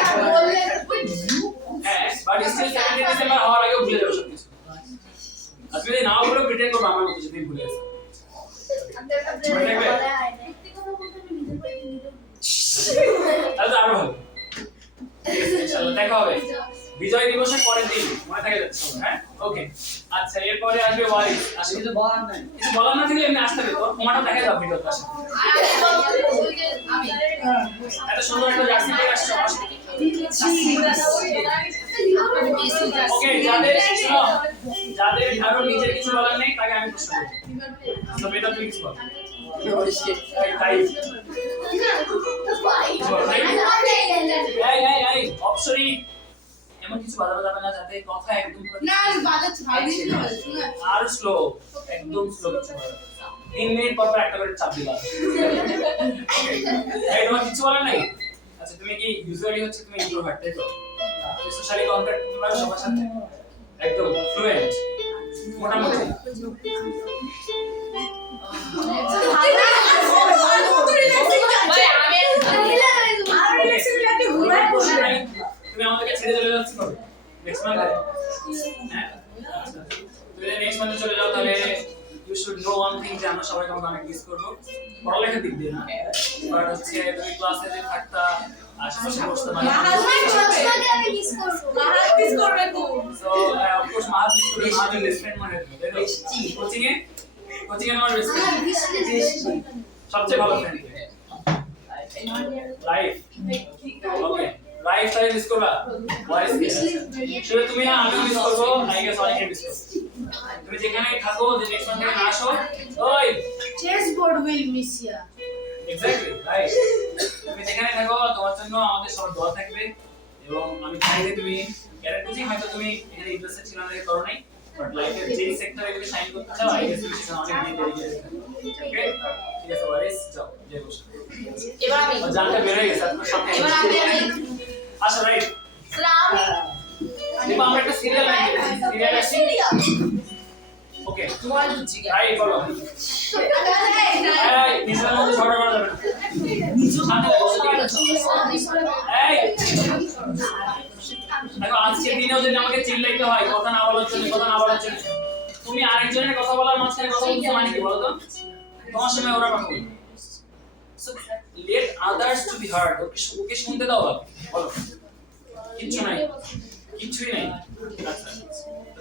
হ্যাঁ বাট স্টিল 17 ডিসেম্বর হওয়ার আগে ভুলে যাবে সব কিছু আজকে যদি নাও বলে প্রিটেন্ড করবে আমার মতো যদি ভুলে গেছো তাহলে আরো ভালো ইনশাআল্লাহ দেখা হবে বিজয় দিবসের পরের দিন মনে থাকে যাচ্ছে হ্যাঁ ওকে আচ্ছা এরপরে আসবে ওয়ারিস আসলে কিছু বলার নাই কিছু বলার না থাকলে এমনি আসতে হবে তোর কমাটা দেখা যাবে ভিডিওতে আসে এত সুন্দর একটা জার্সি পরে আসছো ওকে যাদের কারো নিজের কিছু বলার নেই তাকে আমি প্রশ্ন করব তো বেটা তুই কিছু বল তাই এই অপশরি এমন কিছু বাজানো যাবে না যাতে কথা একদম না বাজাচ্ছি ভাই দিছি শুনে আর স্লো একদম স্লো 3 মিনিট পর পর একটা করে চাপ দিবা এই তোমার কিছু বলার নাই আচ্ছা তুমি কি ইউজুয়ালি হচ্ছে তুমি ইন্ট্রোভার্ট তাই তো সোশ্যালি কন্টাক্ট করতে পারো সবার সাথে একদম ফ্লুয়েন্ট মোটামুটি তুমি আমাদেরকে ছেড়ে চলে যাচ্ছ কবে নেক্সট মান্থে হ্যাঁ তুমি নেক্সট মান্থে চলে যাও তাহলে you should know one thing যে আমরা সবাই তোমাকে অনেক মিস করব পড়ালেখার দিক দিয়ে না বাট হচ্ছে তুমি ক্লাসে যে থাকতা আশেপাশে বসতে মানে মিস করবে তো so of course Mahato miss করবে মাহাত বেস্ট ফ্রেন্ড মানে কোচিং এ আমার বেস্ট ফ্রেন্ড সবচেয়ে ভালো ফ্রেন্ড লাইফ ওকে লাইফ তাই মিস করবা ওয়াইস শুধু তুমি না আমি মিস করব আই গেস অনেকে মিস করব তুমি যেখানে থাকো যে নেক্সট মান্থ থেকে না আসো ওই chess board will miss you exactly right তুমি যেখানে থাকো তোমার জন্য আমাদের সবার দোয়া থাকবে এবং আমি চাই যে তুমি ক্যারেক্টার কোচিং হয়তো তুমি এখানে ইন্টারেস্টেড ছিল না দেখে করো নাই বাট লাইফের যে সেক্টরে তুমি শাইন করতে চাও আই গেস তুমি সেখানে অনেক দিন ডেডিকেটেড ওকে ঠিক আছে ওয়ারিস যাও জয় বসো এবার আমি জানতে বের হয়ে গেছে আপনার সাথে এবার আমি আচ্ছা রাইট দেখো আমরা একটা সিরিয়াল আসি ওকে তোমার বুঝছি রাইট বলো এই নিজের মধ্যে ঝগড়া করা যাবে না সামনে বসে এই দেখো আজকের দিনেও যদি আমাকে চিল্লাইতে হয় কথা না বলার জন্য তুমি আরেকজনের কথা বলার মাঝখানে কথা বলছো মানে কি বলো তো তোমার সঙ্গে ওরা কথা বলবে so others to be heard. ওকে শুনতে দাও বাবা, বলো। কিচ্ছুই নাই। আচ্ছা,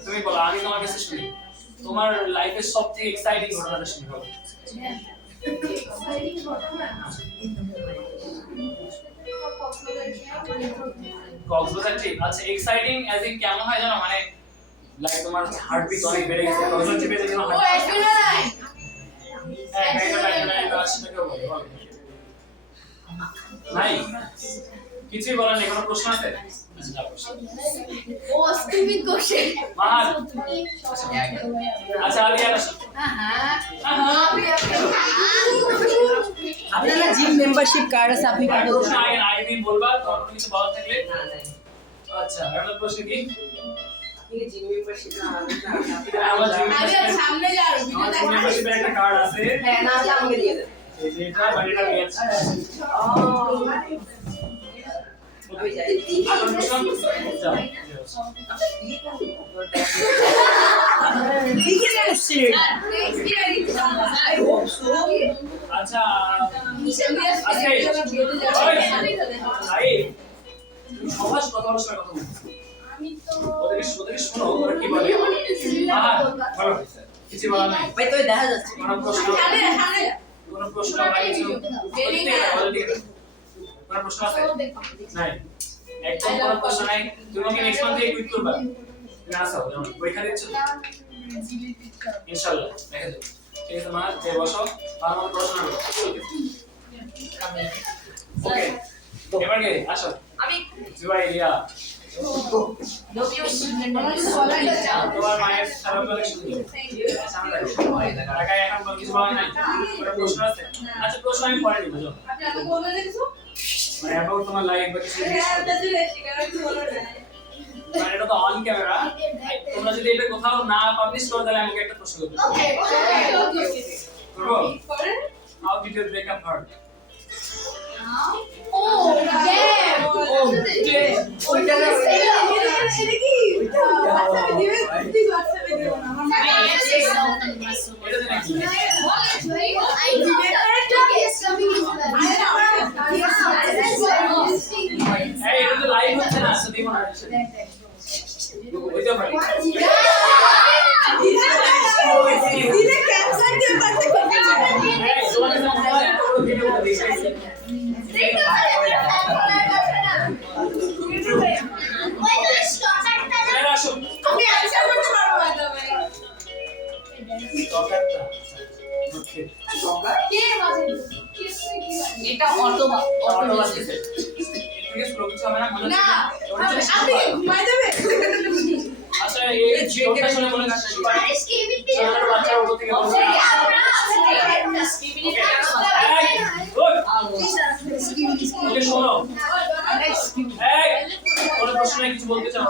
তুমি বলো, আমি তোমার কাছে শুনি। তোমার লাইফের সবথেকে এক্সাইটিং ঘটনাটা শুনি, বলো। কক্সবাজার ট্রিপ, আচ্ছা এক্সাইটিং অ্যাজ ইন কেমন হয় জানো, মানে লাইক তোমার হার্টবিট অনেক বেড়ে গেছে কক্সবাজার ট্রিপে যখন ও এড্রিনালাইন নাই কিছুই বলার নেই, কোনো প্রশ্ন আছে? ও স্টুপিড কোশ্চেন মাহাত, আচ্ছা আলিয়া আসো। আপনারা জিম মেম্বারশিপ কার্ড আছে, আপনি কার্ড প্রশ্ন আগে দিন বলবা, তোমার কিছু বলার থাকলে। আচ্ছা একটা প্রশ্ন কি, জিম মেম্বারশিপ না আমার জিম সামনে যাও মেম্বারশিপের একটা কার্ড আছে, হ্যাঁ না হলে আমাকে দিয়ে দেন। এই যে এটা বাড়িটা নিয়েছে। ওই যাই এখন প্রশ্ন যাও। আচ্ছা সবাস কথা বলার সময় কথা বলছো, ওদেরকে শোনো ওরা কি বলে। বলো কিছু বলা নাই ভাই তো দেখা যাচ্ছে কোনো প্রশ্ন, কোনো প্রশ্ন বা কিছু কোনো প্রশ্ন আছে নাই, একদম কোনো প্রশ্ন নাই। তুমি কি নেক্সট মান্থে কুইট করবা? তুমি আসো, পরীক্ষা দিচ্ছ ইনশাআল্লাহ, দেখা যাবে। ঠিক আছে মা, যে বসো আর আমাদের প্রশ্ন করো। ওকে এবার কে আসো, আমি জুবাইরিয়া। তোমার মায়ের সারা বলে শুনছো, সামনে দেখো টাকায় এখন কিছু বলা নাই, কোনো প্রশ্ন আছে? আচ্ছা প্রশ্ন আমি পরে দিব, যাও। আপনি আমাকে বলবেন কিছু? মানে অ্যাবাউট তোমার লাইফ বা কিছু জিজ্ঞেস হ্যাঁ করো। তাহলে শিকার কি বলবেন? মানে এটা তো অন ক্যামেরা, তোমরা যদি এটা কোথাও না পাবলিশ করো তাহলে আমাকে একটা প্রশ্ন করবে। ওকে করবো? করেন। How did your breakup hurt? O dam ওইটা না এটা কি WhatsApp-এ দিবেন? প্লিজ WhatsApp-এ দিবেন আমার এটা জানি কি? এই এটা তো লাইভ হচ্ছে না, তো দিব না। ওইটা পারি। দিলে ক্যাপশন দিয়ে পারতে করতে এই তোমার কাছে মনে হয় পুরো ভিডিওটা দেখাইছি। এরা আসো। আমি আনসার করতে পারবো না তবে টকারটা। ওকে। কে বাজে এটা অটো অটো আসছে। এদিকে স্লো কিছু হবে না মনে না হচ্ছে। আপনি ঘুমাই যাবে আচ্ছা এই ছোটটা শুনে মনে হচ্ছে ছোটটা বাচ্চা ওপর থেকে বলছে। ওকে শোনো। এই কোনো প্রশ্ন নাই, কিছু বলতে চাও?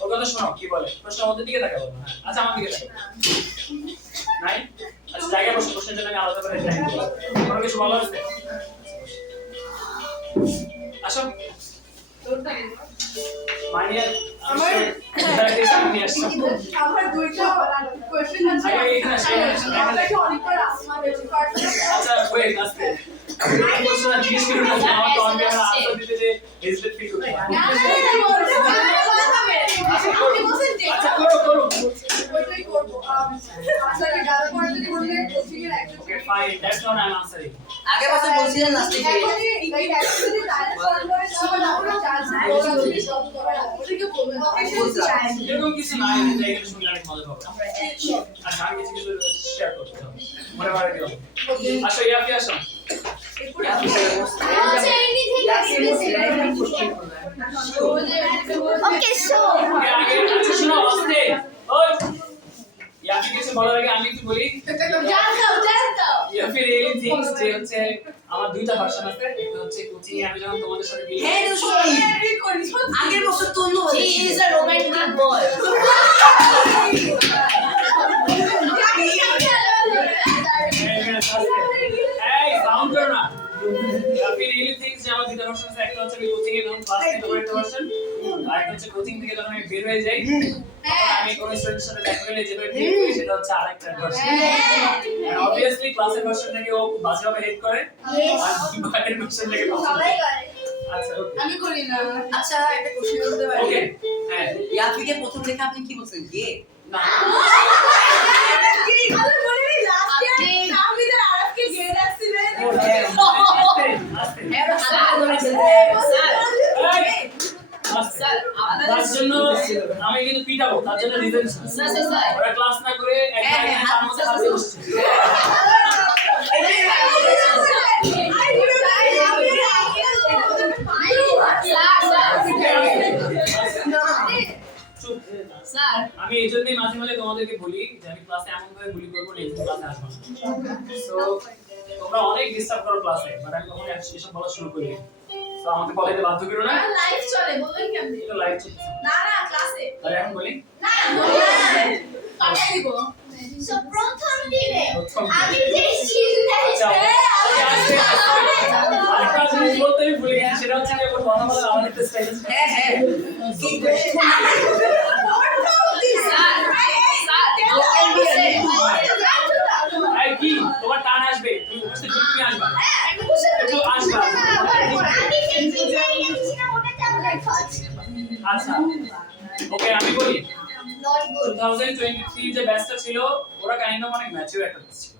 ওর কথা শোনো কি বলে, প্রশ্ন আমাদের দিকে তাকাবো। আচ্ছা আমার দিকে তাকাবো। নাই আচ্ছা জায়গায় বসে, প্রশ্নের জন্য আমি আলাদা করে টাইম দেব। কোনো কিছু বলার আছে? আসো মানিয়া আমার আমার দুইটা কোশ্চেন আছে আগে এখানে আসো, আপনাকে অনেকবার আসতে হয়েছে আচ্ছা ওয়েট আস্তে আমি প্রশ্ন জিজ্ঞেস করি না যে আমার তো অন ক্যামেরা আনসার দিতে যে হেজিটেট ফিল করতে হয়। না বলতে হবে আপনি বলছেন যে আচ্ছা করো করো। ওইটাই করব আপনাকে ডাল পড়ে যদি বললে কোচিং এর একজন okay fine, that's not I am answering. আগে বছর বলছিলেন লাস্টে কি এখন এই অ্যাকচুয়ালি ডাল পড়ে তখন আমরা চান্স ওটাকে সব করা ওটাকে বলবেন এরকম কিছু না, এটা এখানে শুনলে অনেক মজা পাবো। আচ্ছা আমি কিছু কিছু শেয়ার করতে চাই, মনে পড়ে দিও। আসো ইয়াফি আসো। আচ্ছা এনিথিং ওকে সো ওকে আগে আচ্ছা শোনো আস্তে। ওই ইয়াফি কিছু বলার আগে আমি একটু বলি। জান দাও ইয়াফি রিয়েলি থিংস যে হচ্ছে আমার দুইটা ভার্সন আছে, একটা হচ্ছে কোচিং এ আমি যখন তোমাদের সাথে গেলাম। হ্যাঁ তো আগের বছর তো অন্য হি ইজ আ রোমান্টিক বয় এই সাউন্ড করো না। ইয়াফি রিয়েলি থিংস যে আমার দুইটা ভার্সন আছে, একটা হচ্ছে আমি কোচিং এ যখন ক্লাস নিতে পারি একটা ভার্সন, আর একটা হচ্ছে কোচিং থেকে যখন আমি বের হয়ে যাই আমি কোন স্টুডেন্টের সাথে দেখা হলে যেভাবে ট্রিট করি সেটা হচ্ছে আরেকটা ভার্সন এন্ড অবভিয়াসলি ক্লাসের ভার্সন থেকে ও বাজেভাবে হেড করে আর বাইরের ভার্সন থেকে সবাই করে আচ্ছা ওকে আমি করি না। আচ্ছা একটা কোশ্চেন করতে পারি? ওকে হ্যাঁ ইয়াফিকে প্রথম দেখে আপনি কি বলছেন? গে? না আমি বলিনি লাস্ট ইয়ার তাহমিদের আরবকে গিয়ে রাখছিলেন ও হ্যাঁ আস্তে হ্যাঁ স্যার স্যার তার জন্য আমি কিন্তু পিটাবো তার জন্য রিজন স্যার ওরা ক্লাস না করে একটা তার মধ্যে হাত দিয়ে বসছে চুপ স্যার আমি এই জন্যই মাঝে মাঝে তোমাদেরকে বলি যে আমি ক্লাসে এমন ভাবে বুলি করবো না এই ক্লাসে আসবো সো তোমরা অনেক ডিস্টার্ব করো ক্লাসে বাট আমি তখন এসব বলা শুরু করি সো আমাকে বলাইতে বাধ্য করো না লাইভ চলে বলবেন কেমন এটা লাইভ চলছে না না ক্লাসে তাহলে এখন বলি না পাঠাই দিব সো প্রথম দিনে প্রথম দিনে। আমি যে চিন্তা আচ্ছা, ওকে, আরেকটা জিনিস বলতে আমি ভুলে গেছি সেটা হচ্ছে যে ওর কথা বলার আমার একটা স্টাইল হ্যাঁ হ্যাঁ কি কোশ্চেন? স্যার এই কি তোমার টান আসবে তুমি উপস্থিত তুমি আসবা একটু আসবা আমি যে চিন্তা করেছি না ওটা কেমন আচ্ছা ওকে আমি বলি নট গুড 2023 যে ব্যাচটা ছিল ওরা কাইন্ড অফ অনেক ম্যাচিউর একটা ব্যাচ ছিল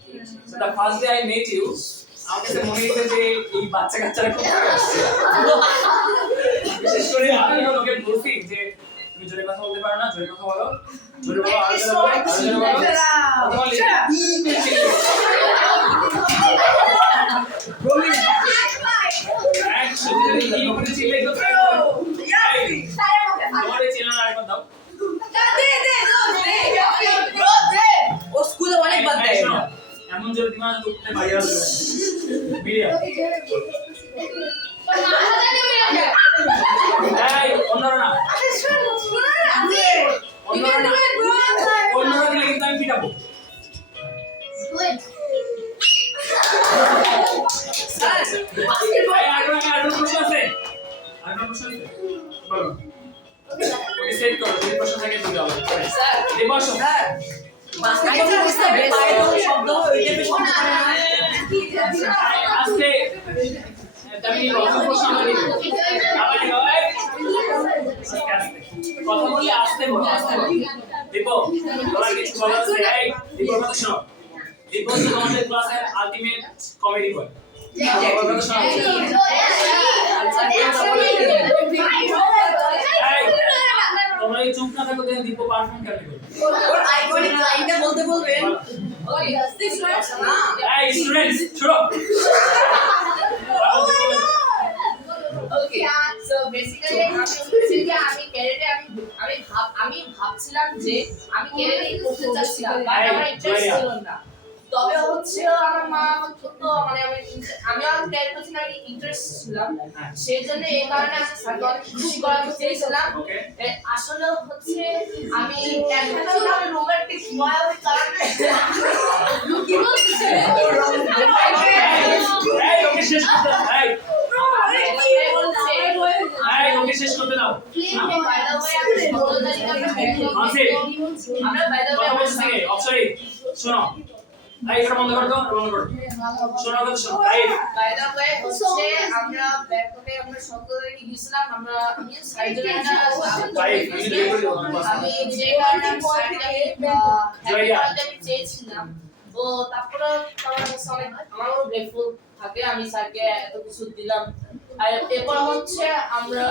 so the first day I met you আমার কাছে মনে হয়েছে যে এই বাচ্চা কাচ্চারা খুব ভালো আসছে বিশেষ করে আমি ওকে বলছি যে তুমি জোরে কথা বলতে পারো না জোরে কথা বলো জোরে বলো আর জোরে বলো আর জোরে বলো অথবা ও স্কুলে অনেকবার দেয়। এমন জোরে দিমা তো উঠতে পারি আর মিডিয়া এই অন্যরা না অন্যরা না অন্যরা দিলে কিন্তু আমি পিটাবো গুড স্যার এই আগ্রহ প্রশ্ন আছে আগ্রহ প্রশ্ন আছে বলো ওকে সেট করো এই প্রশ্ন থেকে দিতে হবে স্যার এই বসো স্যার মাস্টার কি বুঝতে পারে তো শব্দ ওইটা বেশ শব্দ করে না। আস্তে তুমি প্রথম প্রশ্ন আমরা নিব আবার নিব কথা বলি আস্তে বলো আস্তে বলো দেখো তোমার কিছু বলার আছে এই দেখো কথা শোনো দেখো তোমাদের ক্লাসের আলটিমেট কমেডি বয় কথা শোনো তোমরা এই চুপ না থাকো দেখো দীপু পারফর্ম কেমন করে ওর আইকনিক লাইনটা বলতে বলবেন? না এই স্টুডেন্টস ছোড়ো ওকে সো বেসিক্যালি আমি হচ্ছে যে আমি ক্যারেটে আমি ভাবছিলাম যে আমি ক্যারেটে করতে চাচ্ছিলাম বাট আমার ইন্টারেস্ট ছিল না তবে হচ্ছে আমার মা আমার ছোট মানে আমি আমার ক্যারেট করতে না ইন্টারেস্ট ছিলাম সেই জন্য এই কারণে আমি স্যারকে অনেক খুশি করাতে চেয়েছিলাম ওকে আসলে হচ্ছে আমি একটা রোমান্টিক মায়াবী কারণে কি বলছিস এই ওকে শেষ করতে এই এই ওকে শেষ করতে দাও আমরা বাই দ্য কথা ওয়ে বলছি অপসরি শোনো এই এটা বন্ধ করো তো বন্ধ করো শোনো কথা শোনো এই বাই দ্য ওয়ে হচ্ছে আমরা ব্যাকআপে আমরা সকালে গিয়েছিলাম আমি সাইডে আমি যে কারণে আমি চেয়েছিলাম তো তারপরে আমার কাছে অনেক আমারও গ্রেটফুল থাকে আমি স্যারকে এত কিছু দিলাম আর এরপর হচ্ছে আমরা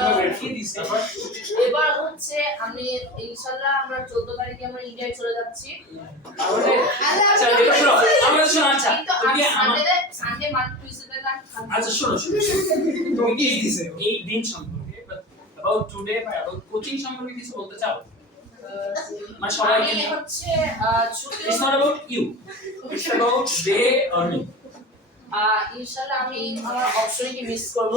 এবার হচ্ছে আমি ইনশাআল্লাহ আমরা 14 তারিখে আমরা ইন্ডিয়ায় চলে যাচ্ছি তাহলে আচ্ছা দেখো শোনো আমরা শোনো আচ্ছা কিন্তু তুমি আমি আমার সানডে মার্কেট টুইসডে আচ্ছা শোনো তুমি কি দিছে এই দিন সম্পর্কে about today বা about কোচিং সম্পর্কে কিছু বলতে চাও মানে সবাইকে আমি হচ্ছে ছুটি it's not about you it's about they or me ইনশাআল্লাহ আমি আমার অপশনকে মিস করব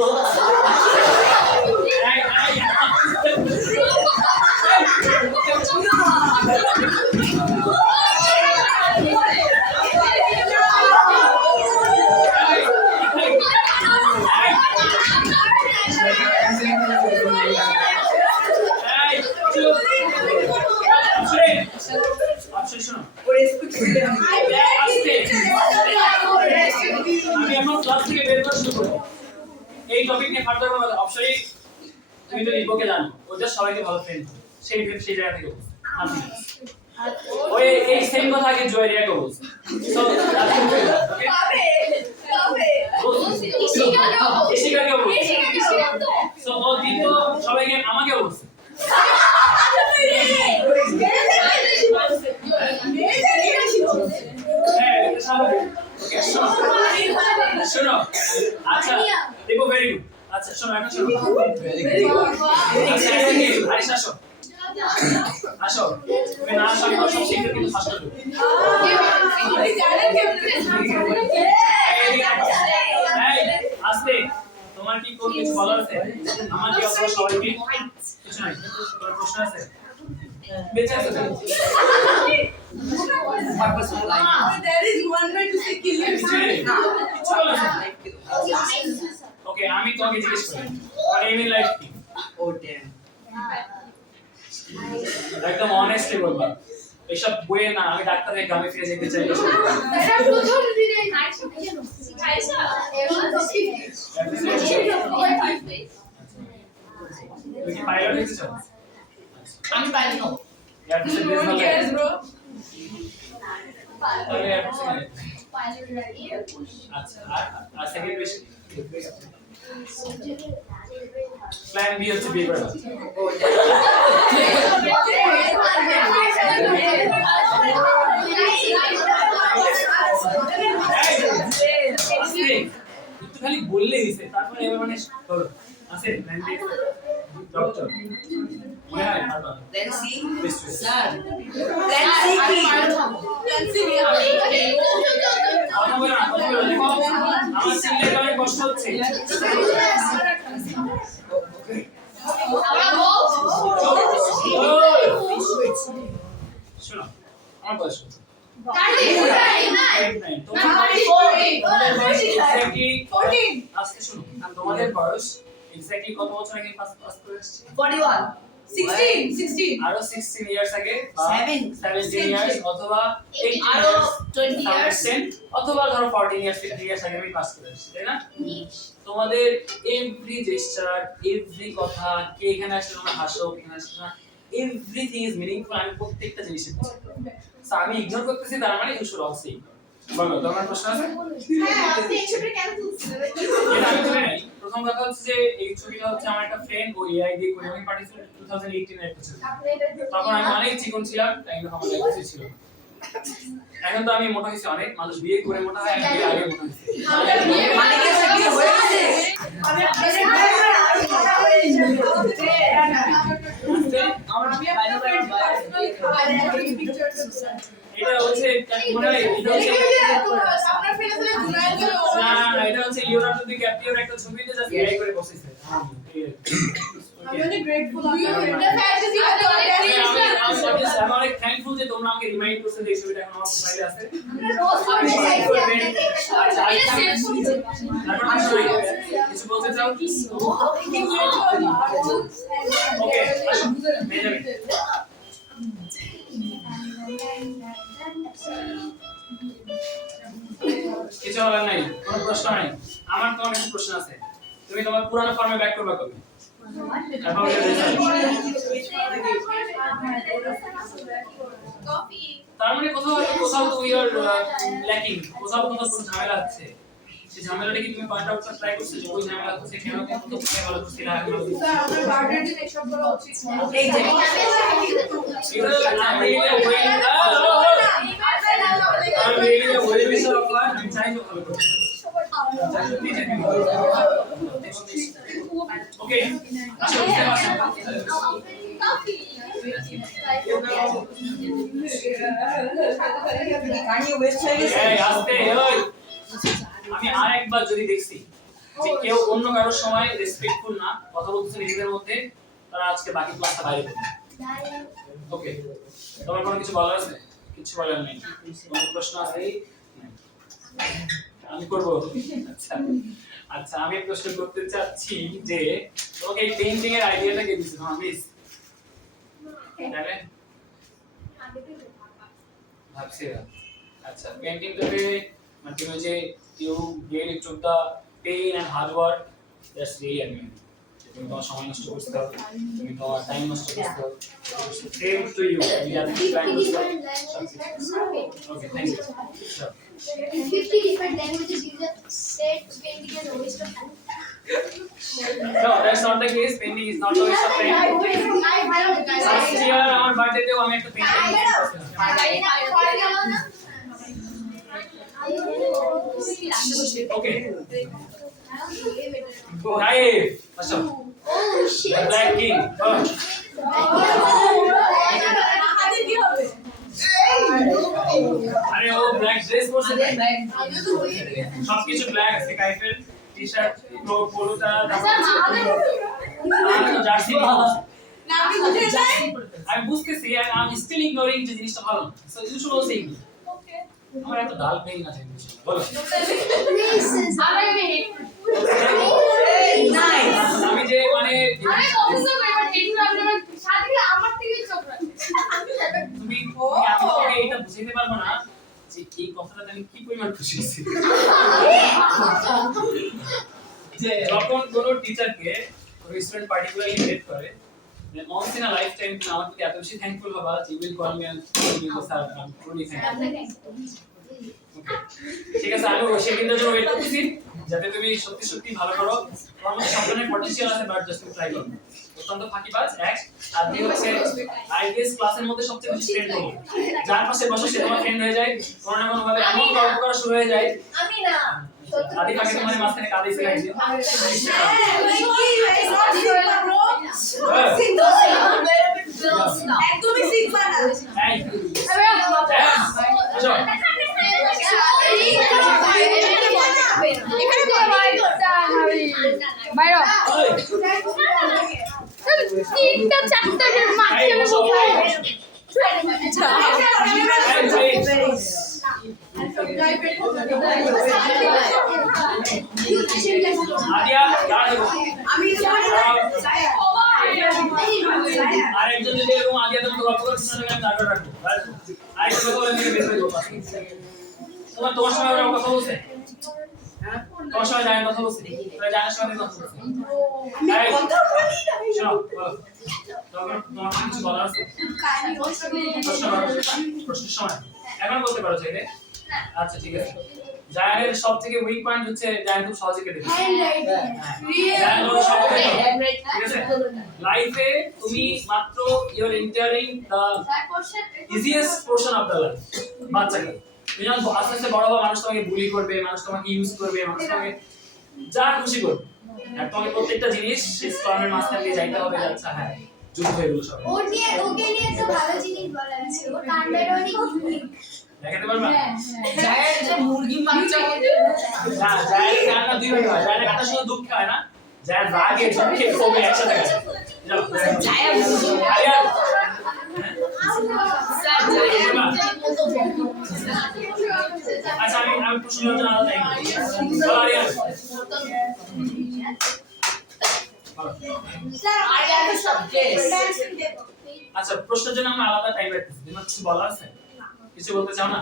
Hey, ক্লাস থেকে বের করা শুরু করো এই টপিক নিয়ে ফার্দার কোনো অবশ্যই তুমি তো লিখবো কে জানো ওদের সবাইকে ভালো ফ্রেন্ড সেই জায়গা থেকে বলছি ওই এই সেম কথা আগে জয়েরিয়াকে বলছি সো ইশিকাকে বলছি সো ও দ্বিতীয় সবাইকে আমাকে বলছে হ্যাঁ এটা স্বাভাবিক শোনো আচ্ছা দেখো ভেরি গুড আচ্ছা শোনো এখন শোনো আরে আসো আসো তুমি না আসো আমি সব শিখতে কিন্তু ফাস্ট করব আস্তে তোমার কি কোন কিছু বলার আছে আমার কি অবস্থা সবাইকে কিছু নাই তোমার প্রশ্ন আছে বেঁচে আছে তো There is one way to say kill ওকে আমি তোমাকে জিজ্ঞেস করি আর এম ইন লাইফ কি ও ড্যাম একদম অনেস্টলি বলবা এসব বইয়ে না আমি ডাক্তারের গ্রামে ফিরে যেতে চাই তুমি কি পাইলট হতে চাও আমি পারি না এয়ার ফোর্সে বেশ ভালো cares, bro. তাহলে এয়ার ফোর্সে আচ্ছা আর সেকেন্ড উইশ প্ল্যান বি হচ্ছে বিয়ে করা একটু খালি বললেই হইছে তারপরে এবার মানে করো আছে প্ল্যান বি ডক্টর মনে হয় পারবা প্ল্যান সি নিশ্চয়ই স্যার প্ল্যান সি কি কথা বলো না কথা বলো দেখো আমার চিল্লাতে অনেক কষ্ট হচ্ছে শোনো আমার বয়স কত? আজকে শোনো তোমাদের বয়স এক্স্যাক্টলি কত বছর আগে পাস করে এসেছি 41 16. আরো 16 ইয়ার্স আগে 17 17 ইয়ার্স অথবা 18 আরো years, 20 years অথবা ধরো 14 ইয়ার্স 15 ইয়ার্স আগে আমি পাস করে এসেছি তাই না তোমাদের এভরি জেস্টার এভরি কথা কে এখানে আসলে তোমরা হাসো এখানে আসলে না এভরিথিং ইজ মিনিংফুল আমি প্রত্যেকটা জিনিসের সো আমি ইগনোর করতেছি তার মানে ইউ শুড অলসো বলো তোমার প্রশ্ন আছে এটা আমি বলি নাই প্রথম কথা হচ্ছে যে এই ছবিটা হচ্ছে আমার একটা ফ্রেন্ড ও এআই দিয়ে করে আমি পাঠিয়েছিল 2018 এর একটা ছবি তখন আমি অনেক চিকন ছিলাম তাই জন্য আমার লাইফে ছিল এখন তো আমি মোটা হয়েছি অনেক মানুষ বিয়ে করে মোটা হয় আমি বিয়ে আগে মোটা হয়েছি মানে কি সত্যি হয়ে গেছে এটা হচ্ছে মনে হয় এটা হচ্ছে না এটা হচ্ছে লিওনার্দো ডিক্যাপ্রিওর একটা ছবিতে জাস্ট এআই করে বসেছে I'm really grateful. আমি অনেক থ্যাঙ্কফুল যে তোমরা আমাকে রিমাইন্ড করছো যে এই ছবিটা এখন আমার প্রোফাইলে আছে কিছু বলতে চাও ওকে মেজাবি কিছু বলার নাই কোনো প্রশ্ন নাই আমার তোমার কিছু প্রশ্ন আছে তুমি তোমার পুরানো ফর্মে ব্যাক করবে কবে তার মানে কোথাও তো ইউ আর ল্যাকিং কোথাও কোনো ঝামেলা আছে সেই ঝামেলাটা কি তুমি পয়েন্ট আউট করতে ট্রাই করছো যে ওই ঝামেলা হচ্ছে কেন কিন্তু তুমি ভালো করছিস না আমরা বার্থডে দিন এসব করা উচিত না। এই যে আমি চাই তো ভালো করতে ওকে আসো কানিয়ে ওয়েস্ট হয়ে গেছে এই আস্তে ওই আমি আরেকবার যদি দেখছি যে কেউ অন্য কারোর সময় রেসপেক্টফুল না কথা বলতেছে নিজেদের মধ্যে তারা আজকে বাকি ক্লাসটা বাইরে করবে ওকে তোমার কোনো কিছু বলার আছে কিছু বলার নেই কোনো প্রশ্ন আছে আমি করব আচ্ছা আচ্ছা আমি প্রশ্ন করতে চাচ্ছি যে তোমাকে এই পেইন্টিং এর আইডিয়াটা কে দিয়েছে তোমার মিস জানেন ভাবছি আচ্ছা পেইন্টিংটাতে মানে তুমি যে you really took the pain and hard work, that's really admirable. তুমি তোমার সময় নষ্ট করতে হবে, তুমি তোমার টাইম নষ্ট করতে হবে, same to you. You have to try to okay, thank you. Sure. In 50 different languages, you just said painting is a waste of time. No, that's not the case. Painting is not a waste of time. Last year আমার বার্থডেতেও আমি একটা painting ওকে knife আচ্ছা Oh shit! Black king হাতে কি হবে? আরে ও black dress পরছে সবকিছু ব্ল্যাক আছে কাইফের টি-শার্ট পোলোটা জার্সি না আমি বুঝে যাই। আমি বুঝতেছি আই এম স্টিল ইগনোরিং যে জিনিসটা ভালো না so you should also ignore okay. আমার এত ডাল পেইন আছে বলো Places. আমি যে মানে তুমি আমাকে এটা বুঝাইতে পারবো না যে এই কথাটা আমি কি পরিমাণ খুশি হয়েছি যে যখন কোনো টিচারকে স্টুডেন্ট পার্টিকুলারলি হেল্প করে once in a lifetime তুমি আমার প্রতি এত বেশি থ্যাঙ্কফুল হবা যে will call me and sir I am truly thankful ঠিক আছে আমি সেই দিনের জন্য ওয়েট করতেছি যাতে তুমি সত্যি সত্যি ভালো করো তোমার মধ্যে সম্পূর্ণ পটেনশিয়াল আছে বাট জাস্ট ট্রাই করো অত্যন্ত ফাঁকিবাজ এক আর দুই হচ্ছে আইবিএস ক্লাসের মধ্যে সবচেয়ে বেশি ফ্রেন্ড হবো যার পাশে বসে সে তোমার ফ্রেন্ড হয়ে যায় কোনো না কোনো ভাবে এমন গল্প করা শুরু হয়ে যায় আমি না আদি ফাঁকি তোমার মাঝখানে কাঁদিয়েছে গাইছে একদমই শিখবা না। এই আসো তিনটা চারটার মাঝে এই বসো আদিয়া দাঁড়াও আমি আর একজন যদি এরকম আদিয়া তুমি গল্প করছিস না আমি দাঁড়াতে রাখবো আর একটা কথা বলে নিয়ে বের হয়ে যাবো তোমার সময় ওরা কথা বলছে তোমার সময় জানেন কথা বলছে তোরা জানার সময় কথা বলছে শোনো তোমার কিছু বলার আছে প্রশ্নের সময় এখন বলতে পারো চাইলে আচ্ছা ঠিক আছে জায়ানের সবথেকে উইক পয়েন্ট হচ্ছে জায়ান খুব সহজে কেটে দিচ্ছে জায়ান হলো সবথেকে ঠিক আছে লাইফে তুমি মাত্র you are entering the easiest portion of the life বাচ্চাকে তুমি যখন আস্তে আস্তে বড় হবা মানুষ তোমাকে বুলি করবে মানুষ তোমাকে ইউজ করবে মানুষ তোমাকে যা খুশি করবে আর তোমাকে প্রত্যেকটা জিনিস স্টর্মের মাঝখান দিয়ে যাইতে হবে আচ্ছা হ্যাঁ যুদ্ধ হয়ে গেল সব ওকে নিয়ে তো ভালো জিনিস বলার আছে ও কান্ডার অনেক ইউনিক দেখাতে পারবা জায়ের যে মুরগি বাচ্চা মধ্যে না জায়ের কান্না দুই ভাবে হয় জায়ের কান্না শুধু দুঃখ হয় না জায়ের রাগে দুঃখে ক্ষোভে একসাথে হয় যাও জায়ের মুরগি আরিয়া আচ্ছা আমি প্রশ্ন জন্য আলাদা টাইম বলো আরিয়া আচ্ছা প্রশ্নের জন্য আমরা আলাদা টাইম রাখতেছি তোমার কিছু বলার আছে কিছু বলতে চাও না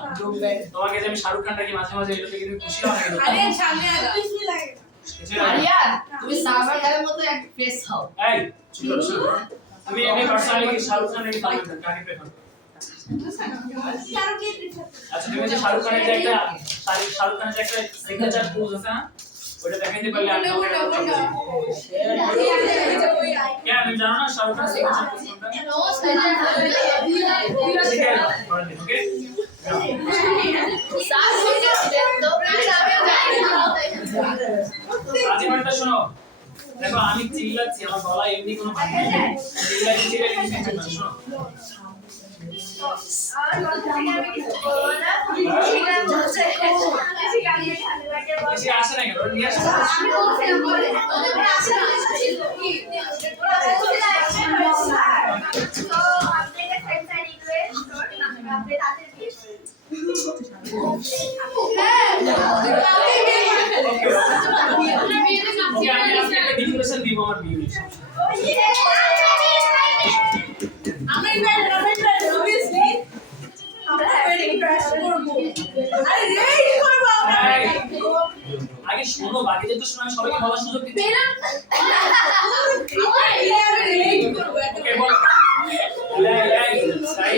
তোমাকে যে আমি শাহরুখ খানটা কি মাঝে মাঝে এটা থেকে তুমি খুশি হও না কিন্তু আরে সামনে আগা কিছু লাগে না। আরিয়া তুমি সালমান খানের মতো একটা ফেস হও এই চুপ করো চুপ করো। তুমি এমনি পার্সোনালি কি শাহরুখ খানের কি সালমান খান কাকে প্রেফার আচ্ছা তুমি যে শাহরুখ খানের যে একটা শাহরুখ খানের যে একটা সিগনেচার পোজ আছে না ওটা দেখাইতে পারলে আমি তোমাকে কেন আমি জানো না শাহরুখ খানের সিগনেচার পোজ কোনটা ওকে আজিমানটা শোনো দেখো আমি চিল্লাচ্ছি আমার গলা এমনি কোনো ভাঙে না চিল্লাচ্ছি শোনো এসে আসে না কেন নিয়ে আসো ওকে আমি আজকে একটা ডিক্লারেশন দিব আমার বিয়ে নিয়ে আমি obviously আমরা ওয়েডিং ক্রাশ করব আরে রেডি করব আমরা শোনো, বাকিদের তো শোনো, আমি সবাইকে বলার সুযোগ দিচ্ছি। ওকে, বল। এই, সাই।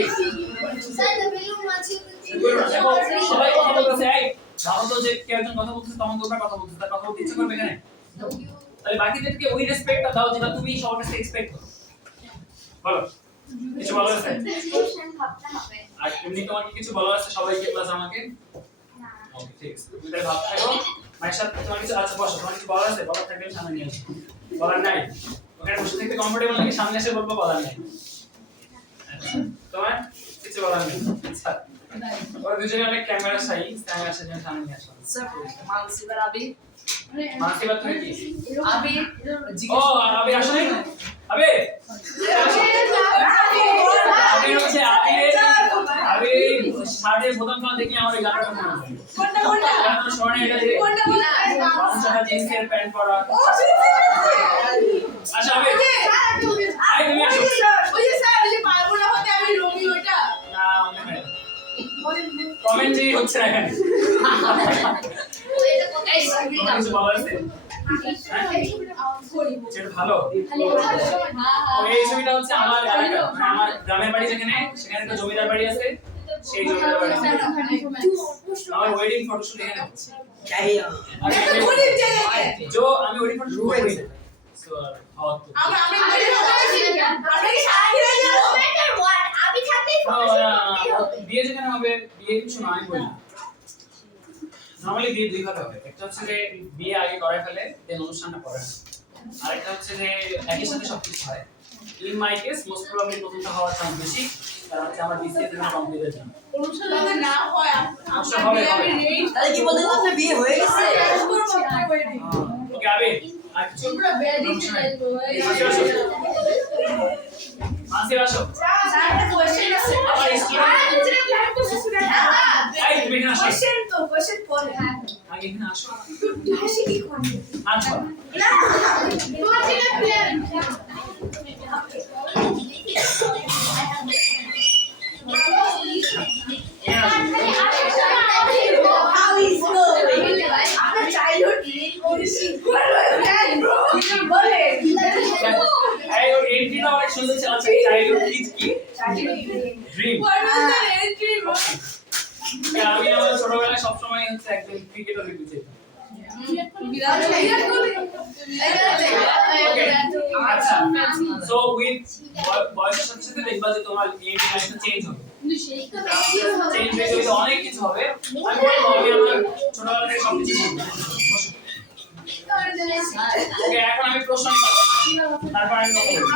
Sir, the balloon wants you to দেখো, সবাই কথা বলতেছে, এই, ভাবো তো যে কেউ একজন কথা বলতেছে, তখন তোমরা কথা বলতেছে, তার কথা বলতে ইচ্ছে করবে এখানে? তাহলে বাকিদেরকে ওই রেসপেক্টটা দাও যেটা তুমি সবার কাছে এক্সপেক্ট করো। বলো, কিছু বলার আছে? আর এমনি তোমার কি কিছু বলার আছে সবাইকে প্লাস আমাকে? ওকে, ঠিক আছে। তুমি তাহলে ভাবতে থাকো। মায়ের সাথে তোমার কিছু আছে, বসো। তোমার কিছু বলার আছে? বলার থাকলে সামনে নিয়ে আসো। বলার নাই? ওখানে বসে থাকতে কমফোর্টেবল নাকি সামনে এসে বলবো বলার নাই? আচ্ছা, তোমার কিছু বলার নেই? আচ্ছা, ওরা দুজনে অনেক ক্যামেরা সাই, ক্যামেরা সাই সামনে নিয়ে আসো। মানসিবার আবি মানসিবা তুমি কি? আবি ও, আবে আসো নাই? আবে আবে হচ্ছে আবে শার্টের বোতাম ফোন দেখলে আমার এই গানটা মনে হয়। গানটা শোনে এটা যে বাচ্চাটা জিন্সের প্যান্ট পরা। আচ্ছা আবে, আই তুমি আসো। না, মনে হয় না। কমেন্টই হচ্ছে না এখানে। তোমার কিছু বলার আছে? যেটা ভালো। এই ছবিটা হচ্ছে আমার এলাকা, মানে আমার গ্রামের বাড়ি যেখানে, সেখানে একটা জমিদার বাড়ি আছে, সেই জমিদার বাড়ি। আমার ওয়েডিং ফটোশুট এখানে হচ্ছে। আমি ওয়েডিং ফটোশুট করি। সো বিয়ে যেখানে হবে, বিয়ে কিছু না, আমি বলি নরমালি বিয়ে দুই ভাবে হবে। একটা হচ্ছে যে বিয়ে আগে করায় ফেলে, দেন অনুষ্ঠানটা করে। আর একটা হচ্ছে যে একই সাথে সবকিছু হয়। In my case most probably প্রথমটা হওয়ার চান্স বেশি, কারণ হচ্ছে আমার বিসিএ থেকে কমপ্লিট হয়ে যাবে। তাহলে কি বলতে আপনার বিয়ে হয়ে গেছে? ওকে, আবে আর কিছু মাসি আসো। আমার স্টুডেন্ট আই তুমি এখানে আসো। আগে এখানে আসো। আচ্ছা, এই ওর এন্ট্রিটা অনেক সুন্দর ছিল। আচ্ছা, চাইল্ডহুড কি ড্রিম? আমি আমার ছোটবেলায় সবসময় হচ্ছে একজন ক্রিকেটার হতে চেয়েছিলাম। আচ্ছা, সো উইথ বয়সের সাথে সাথে দেখবা যে তোমার এম লাইফটা চেঞ্জ হবে। চেঞ্জ হয়ে অনেক কিছু হবে। আমি বলবো আমি আমার ছোটবেলা থেকে সবকিছু শিখবো। ওকে, এখন আমি প্রশ্ন নিব, তারপর আমি কথা বলবো।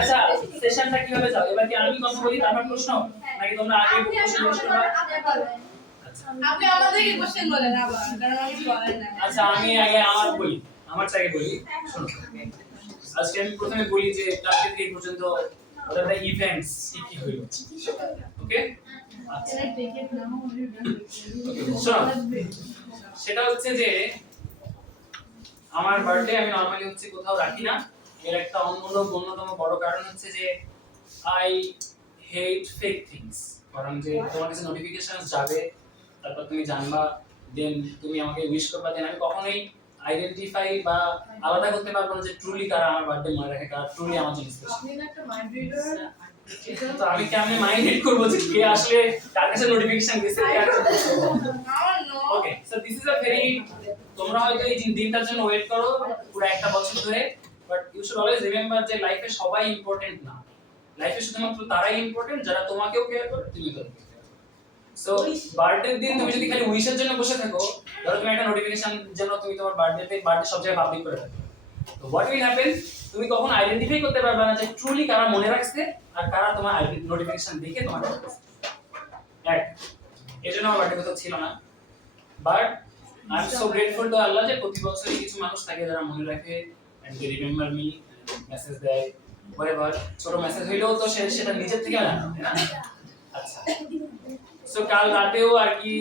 আচ্ছা, সেশনটা কিভাবে যাবে? এবার কি আমি কথা বলি তারপর প্রশ্ন, নাকি তোমরা আগে প্রশ্ন করবে? আপনি আমাদেরকে কোশ্চেন বলেন আবার, কারণ আমি বলেন না। আচ্ছা, আমি আগে আমার বলি, আমার চাইকে বলি। শোনো, আজকে আমি প্রথমে বলি যে ক্লাস থেকে এই পর্যন্ত ওটা ইভেন্টস কি কি হইল। ওকে, আচ্ছা, শোনো, সেটা হচ্ছে যে আমার বার্থডে আমি নরমালি হচ্ছে কোথাও রাখি না। এর একটা অন্যতম বড় কারণ হচ্ছে যে আই হেট ফেক থিংস। কারণ যে তোমার কাছে নোটিফিকেশন যাবে, তারপর তুমি জানবা, দেন তুমি আমাকে উইশ করবা, দেন আমি কখনোই আইডেন্টিফাই বা আলাদা করতে পারবো না যে ট্রুলি কারা আমার বার্থডে মনে রাখে, কারা ট্রুলি আমার জন্য স্পেশাল। তো আমি কেমনে মাইন্ড রিড করবো যে কে আসলে কার কাছে নোটিফিকেশন গেছে? Okay, so this is a very, তোমরা হয়তো এই দিনটার জন্য ওয়েট করো পুরো একটা বছর ধরে, but you should always remember যে লাইফে সবাই ইম্পর্টেন্ট না। লাইফে শুধুমাত্র তারাই ইম্পর্টেন্ট যারা তোমাকেও কেয়ার করে, তুমি তাদেরকে কেয়ার করো। সো বার্থডের দিন তুমি যদি খালি উইশের জন্য বসে থাকো, ধরো তুমি একটা নোটিফিকেশন যেন তুমি তোমার বার্থডে সব জায়গায় পাবলিক করে থাকো, তো হোয়াট উইল হ্যাপেন, তুমি কখনো আইডেন্টিফাই করতে পারবে না যে ট্রুলি কারা মনে রাখছে আর কারা তোমার নোটিফিকেশন দেখে তোমার কাছে। এক, এজন্য আমার বার্থডে কোথাও ছিল না, but I am so grateful to Allah যে প্রতি বছরই কিছু মানুষ থাকে যারা মনে রাখে and they remember me, message দেয়, whatever, ছোট মেসেজ হইলেও তো সেটা নিজের থেকে না, তাই না? আচ্ছা, সো কাল রাতেও আর কি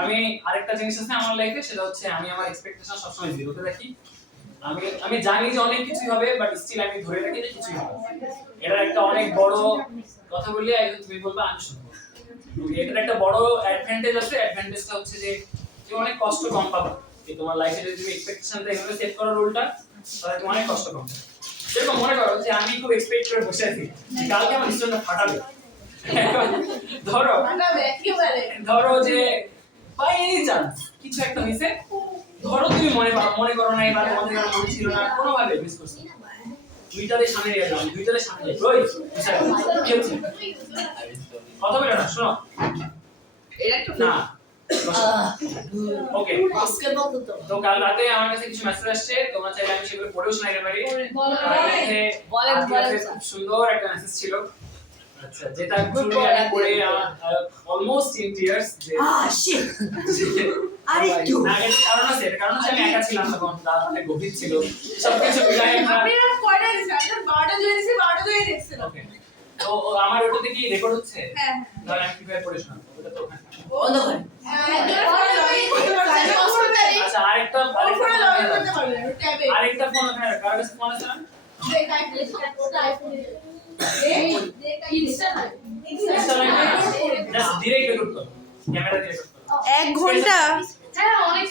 আমি আরেকটা জিনিস আছে আমার লাইফে, সেটা হচ্ছে আমি আমার এক্সপেকটেশন সবসময় জিরোতে রাখি। আমি জানি যে অনেক কিছুই হবে, বাট স্টিল আমি ধরে রাখি যে কিছুই হবে। এটা একটা অনেক বড় কথা বললে তুমি বলবে আমি শুনবো। এটার একটা বড় অ্যাডভান্টেজ আছে, অ্যাডভান্টেজটা হচ্ছে যে তুমি অনেক কষ্ট কম পাবে। এই তোমার লাইফে যদি তুমি এক্সপেকটেশনটা এভাবে সেট করো রোলটা, তাহলে তোমার অনেক কষ্ট কম। যেরকম মনে করো যে আমি খুব এক্সপেক্ট করে বসে আছি যে কালকে আমার স্টোনটা ফাটাবে। ধরো ধরো যে বাই এনি চান্স কিছু একটা হয়েছে, ধরো তুমি মনে করো না এবার তোমাদের আর মনে ছিল না, কোনোভাবে মিস করছো, দুইটাতে সামনে নিয়ে যাও, দুইটাতে সামনে রই কি হচ্ছে কথা বলে না, শোনো এটা একটু না ওকে। বাস্কেটবল তো কাল রাতে আমার কাছে কিছু মেসেজ আসছে, তোমরা চাইলে আমি সেগুলো পড়েও শোনাতে পারি। বলেন, খুব সুন্দর একটা মেসেজ ছিল, আচ্ছা যেটা actually আমি পড়ে অলমোস্ট ইন টিয়ার্স। যে আরে কি না এর কারণ আছে, এর কারণ হচ্ছে আমি একা ছিলাম তখন, রাত অনেক গভীর ছিল, সবকিছু মিলাই একটা আপনারা কয়টা দিছেন? 12টা জুয়ে দিছি, 12টা জুয়ে দেখছেন। ওকে। তো আমার ওটাতে কি রেকর্ড হচ্ছে? হ্যাঁ। তাহলে আমি কিভাবে পড়ে শোনাবো? ওটা তো ওখানে। বন্ধ করে একজনের ফোনে লগইন করতে পারবেন। আচ্ছা আরেকটা ফোনে লগইন করতে পারবেন ট্যাবে। আরেকটা ফোন ওখানে রাখো, কার কাছে ফোন আছে না? ওটা আইফোনে ইনস্টা জাস্ট ডিরেক্ট রেকর্ড করো, ক্যামেরা দিয়ে রেকর্ড করো। 1 ঘন্টা হ্যাঁ অনেক